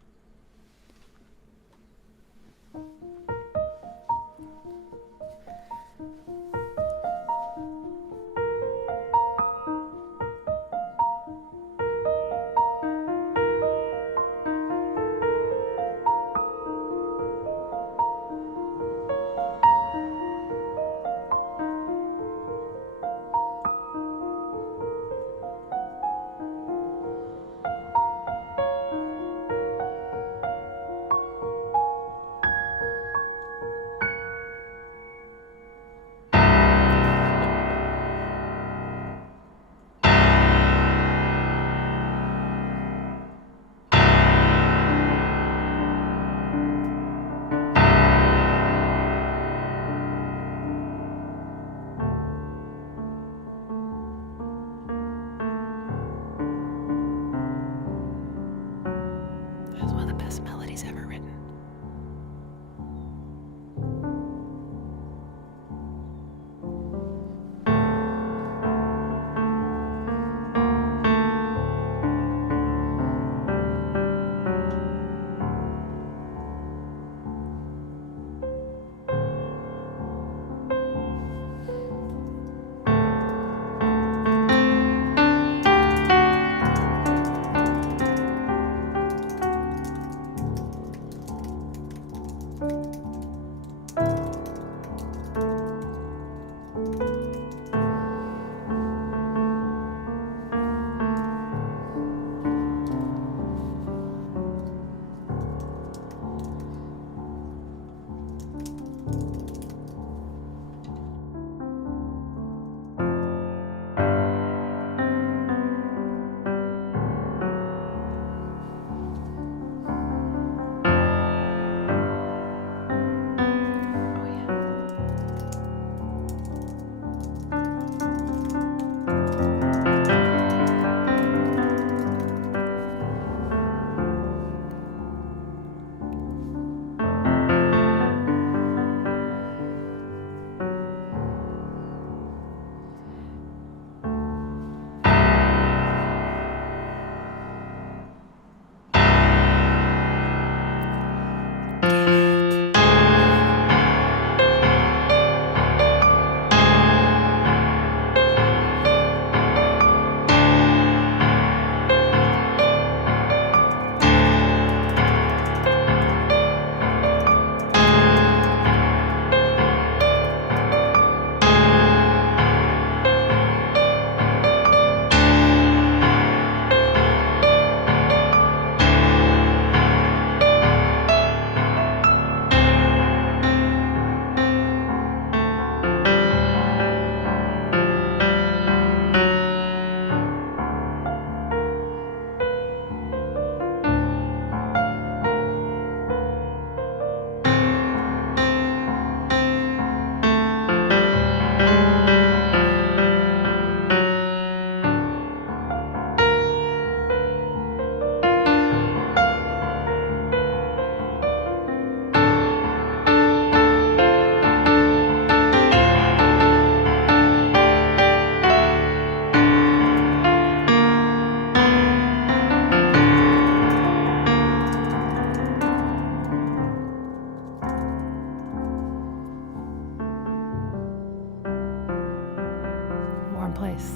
one place.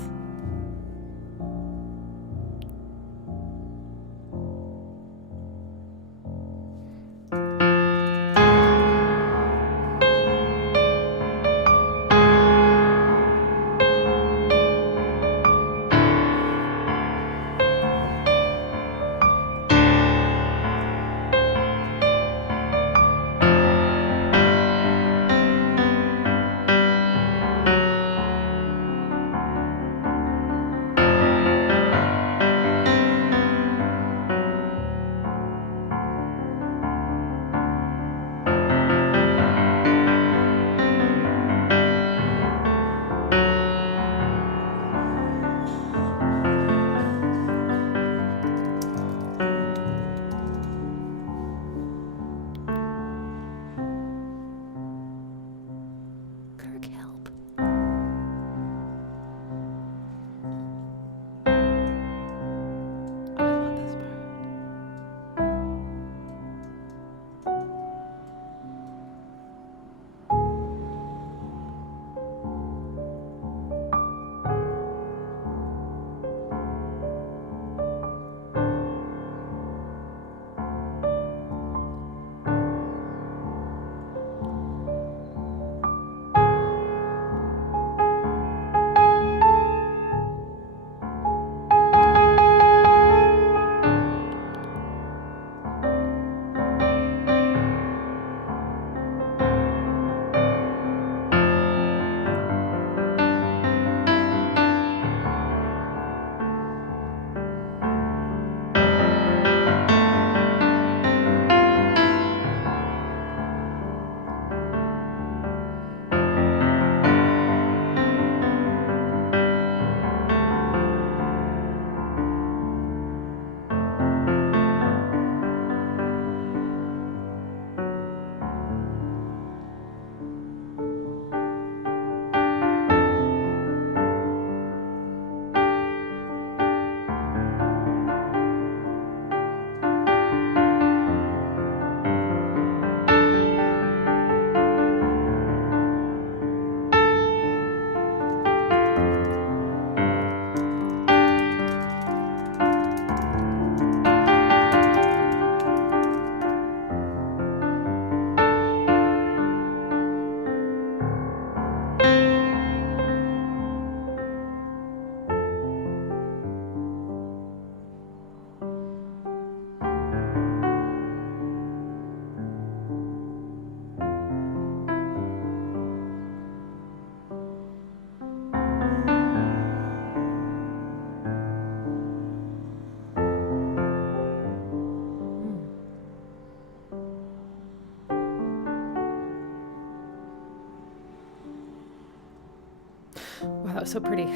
Wow, that was so pretty.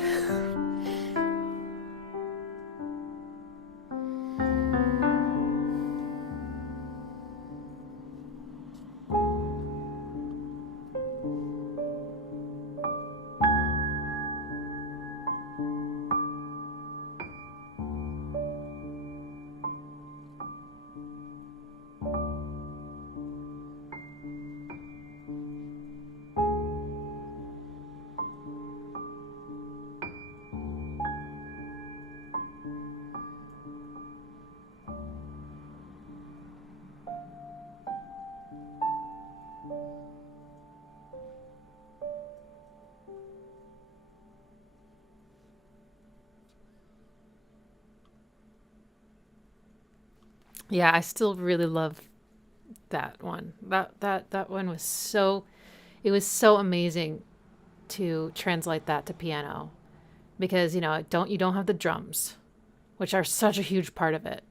Yeah, I still really love that one. That one was so, it was so amazing to translate that to piano, because you don't have the drums, which are such a huge part of it.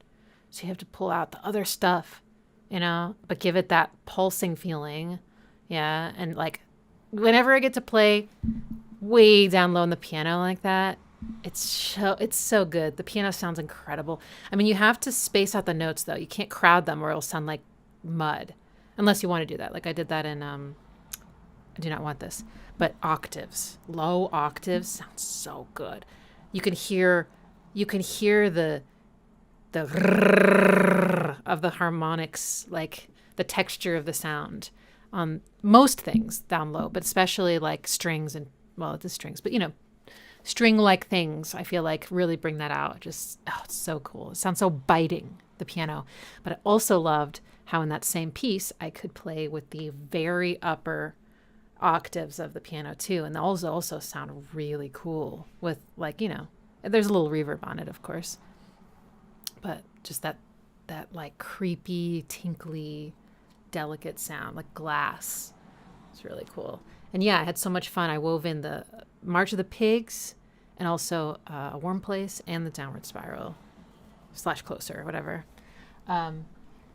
So you have to pull out the other stuff, but give it that pulsing feeling. Yeah, and like whenever I get to play way down low on the piano like that, it's so good. The piano sounds incredible. I mean, you have to space out the notes though. You can't crowd them or it'll sound like mud, unless you want to do that. Like I did that in I do not want this, but octaves, low octaves sounds so good. You can hear the of the harmonics, like the texture of the sound on most things down low, but especially like strings and, well, it is strings, but string-like things, I feel like really bring that out. Just, oh, it's so cool. It sounds so biting, the piano. But I also loved how in that same piece, I could play with the very upper octaves of the piano too. And those also sound really cool with, like, you know, there's a little reverb on it, of course. But just that like creepy, tinkly, delicate sound, like glass. It's really cool. And yeah, I had so much fun. I wove in the March of the Pigs and also A Warm Place and the Downward Spiral / Closer, whatever.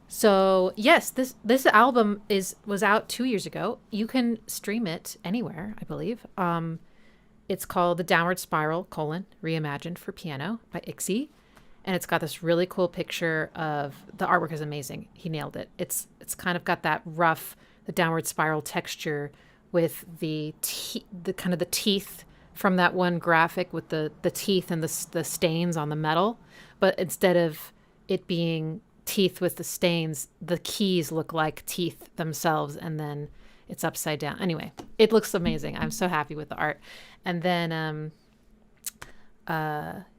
So yes, this album was out 2 years ago. You can stream it anywhere, I believe. It's called The Downward Spiral: Reimagined for Piano by Ixie. And it's got this really cool picture of, the artwork is amazing. He nailed it. It's kind of got that rough, the downward spiral texture with the kind of the teeth from that one graphic with the teeth and the stains on the metal. But instead of it being teeth with the stains, the keys look like teeth themselves, and then it's upside down. Anyway, it looks amazing. I'm so happy with the art. And then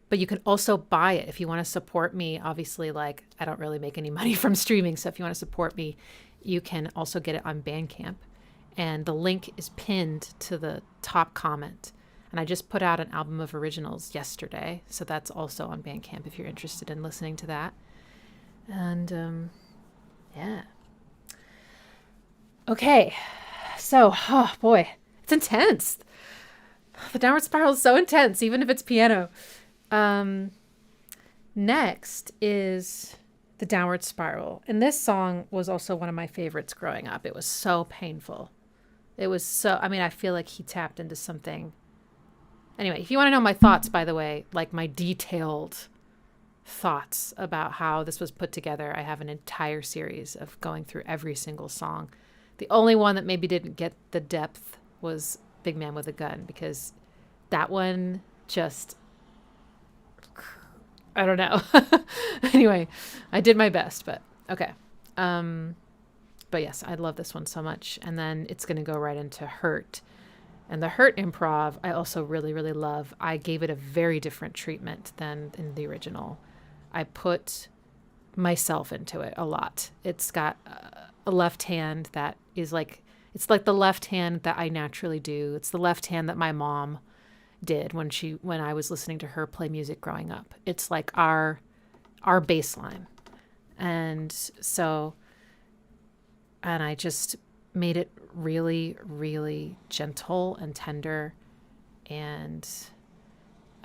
but you can also buy it if you want to support me. Obviously, like, I don't really make any money from streaming, so if you want to support me, you can also get it on Bandcamp. And the link is pinned to the top comment. And I just put out an album of originals yesterday, so that's also on Bandcamp if you're interested in listening to that. And yeah. Okay, so, oh boy, it's intense. The downward spiral is so intense, even if it's piano. Next is the Downward Spiral. And this song was also one of my favorites growing up. It was so painful. It was so, I mean, I feel like he tapped into something. Anyway, if you want to know my thoughts, by the way, like my detailed thoughts about how this was put together, I have an entire series of going through every single song. The only one that maybe didn't get the depth was Big Man with a Gun, because that one just, I don't know. Anyway, I did my best, but okay. But yes, I love this one so much. And then it's going to go right into Hurt. And the Hurt improv, I also really, really love. I gave it a very different treatment than in the original. I put myself into it a lot. It's got a left hand that is like, it's like the left hand that I naturally do. It's the left hand that my mom did when I was listening to her play music growing up. It's like our baseline. And so, and I just made it really, really gentle and tender. And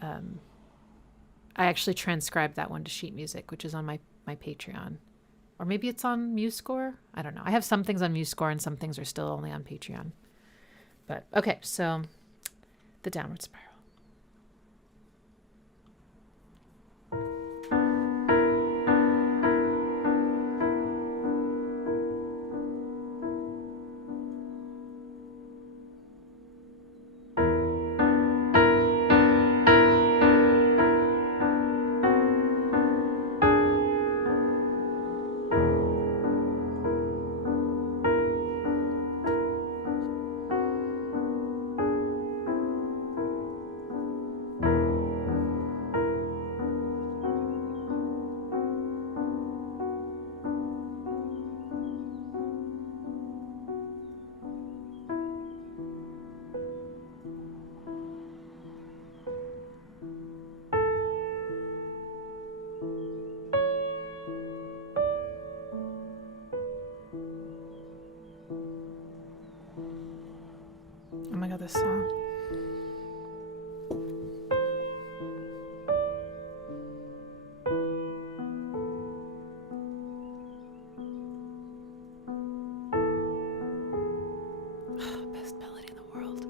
I actually transcribed that one to sheet music, which is on my Patreon. Or maybe it's on MuseScore. I don't know. I have some things on MuseScore and some things are still only on Patreon. But okay, so the Downward Spiral. Oh my God, this song. Best melody in the world.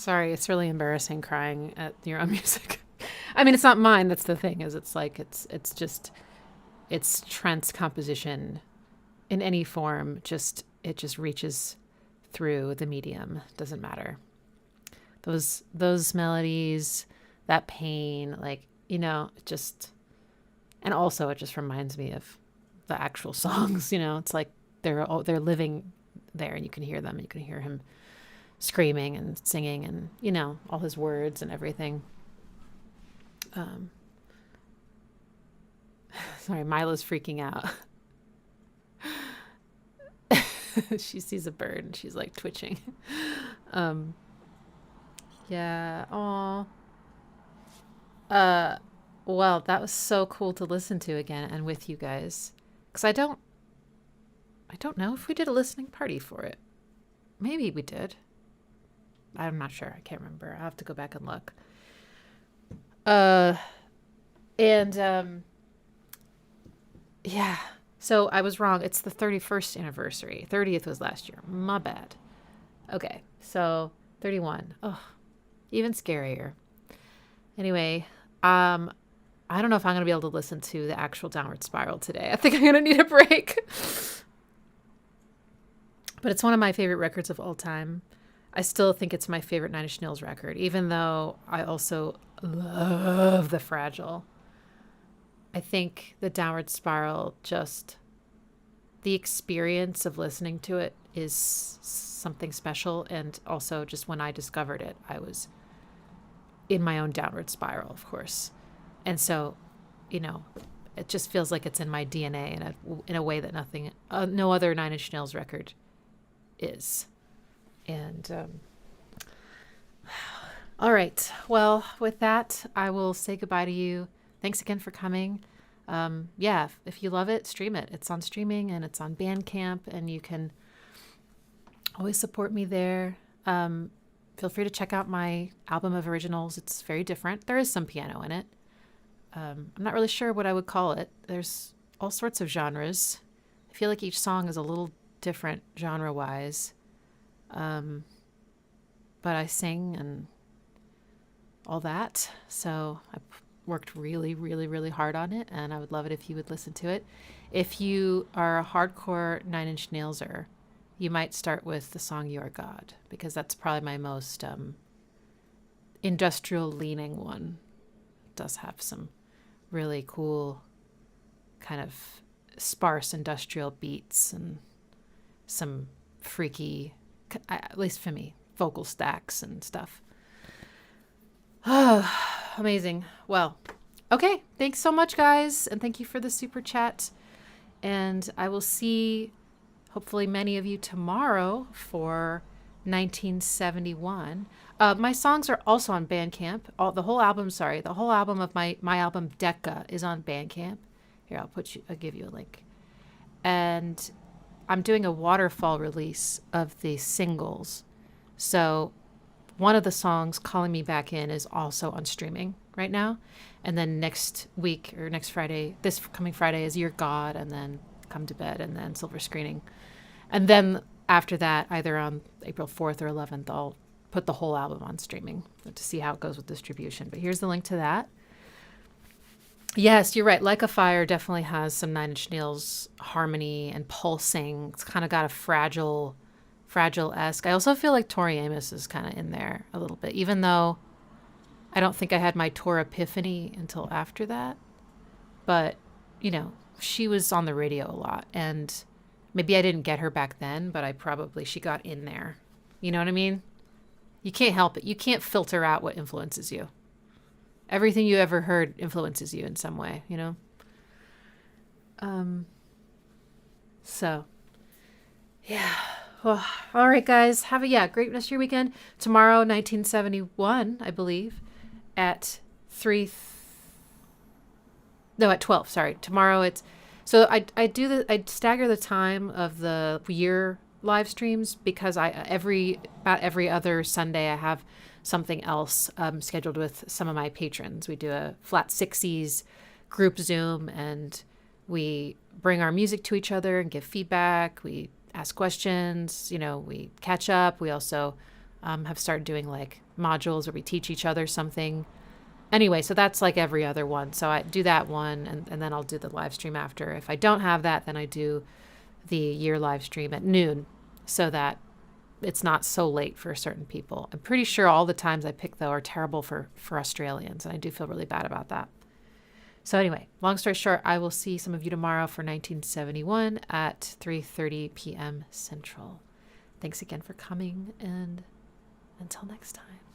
Sorry, it's really embarrassing crying at your own music. I mean, it's not mine. That's the thing. Is it's like it's just it's Trent's composition in any form. Just it just reaches through the medium. Doesn't matter. Those melodies, that pain, like it just, and also it just reminds me of the actual songs. It's like they're living there, and you can hear them. You can hear him screaming and singing, and all his words and everything. Sorry, Mila's freaking out. She sees a bird and she's like twitching. Yeah. Aw. Well, that was so cool to listen to again and with you guys, because I don't know if we did a listening party for it. Maybe we did. I'm not sure. I can't remember. I'll have to go back and look. Yeah. So I was wrong. It's the 31st anniversary. 30th was last year. My bad. Okay. So 31. Oh, even scarier. Anyway, I don't know if I'm going to be able to listen to the actual Downward Spiral today. I think I'm going to need a break. But it's one of my favorite records of all time. I still think it's my favorite Nine Inch Nails record, even though I also love the Fragile. I think the Downward Spiral, just the experience of listening to it is something special. And also just when I discovered it, I was in my own downward spiral, of course. And so, it just feels like it's in my DNA in a way that no other Nine Inch Nails record is. And all right. Well, with that, I will say goodbye to you. Thanks again for coming. Yeah, if you love it, stream it. It's on streaming and it's on Bandcamp, and you can always support me there. Feel free to check out my album of originals. It's very different. There is some piano in it. I'm not really sure what I would call it. There's all sorts of genres. I feel like each song is a little different genre-wise. But I sing and all that. So I worked really, really, really hard on it, and I would love it if you would listen to it. If you are a hardcore Nine Inch Nailser, you might start with the song You Are God, because that's probably my most industrial-leaning one. It does have some really cool kind of sparse industrial beats and some freaky, at least for me, vocal stacks and stuff. Oh, amazing. Well, okay. Thanks so much, guys. And thank you for the super chat. And I will see hopefully many of you tomorrow for 1971. My songs are also on Bandcamp. The whole album of my album Decca is on Bandcamp. Here, I'll give you a link. And I'm doing a waterfall release of the singles. So one of the songs, Calling Me Back In, is also on streaming right now. And then next week, or next Friday, this coming Friday, is Your God, and then Come to Bed, and then Silver Screening. And then after that, either on April 4th or 11th, I'll put the whole album on streaming to see how it goes with distribution. But here's the link to that. Yes, you're right. Like a Fire definitely has some Nine Inch Nails harmony and pulsing. It's kind of got a fragile-esque. I also feel like Tori Amos is kind of in there a little bit, even though I don't think I had my Tor epiphany until after that. But, she was on the radio a lot, and maybe I didn't get her back then, but she got in there. You know what I mean? You can't help it. You can't filter out what influences you. Everything you ever heard influences you in some way, So, yeah. Well, all right, guys. Have a great rest of your weekend. Tomorrow, 1971, I believe, at 12. Sorry, tomorrow it's. So I stagger the time of the year live streams because about every other Sunday I have something else scheduled with some of my patrons. We do a Flat 60s group Zoom, and we bring our music to each other and give feedback. We ask questions, we catch up. We also have started doing like modules where we teach each other something. Anyway, so that's like every other one. So I do that one, and then I'll do the live stream after. If I don't have that, then I do the year live stream at noon so that it's not so late for certain people. I'm pretty sure all the times I pick, though, are terrible for Australians, and I do feel really bad about that. So anyway, long story short, I will see some of you tomorrow for 1971 at 3:30 p.m. Central. Thanks again for coming, and until next time.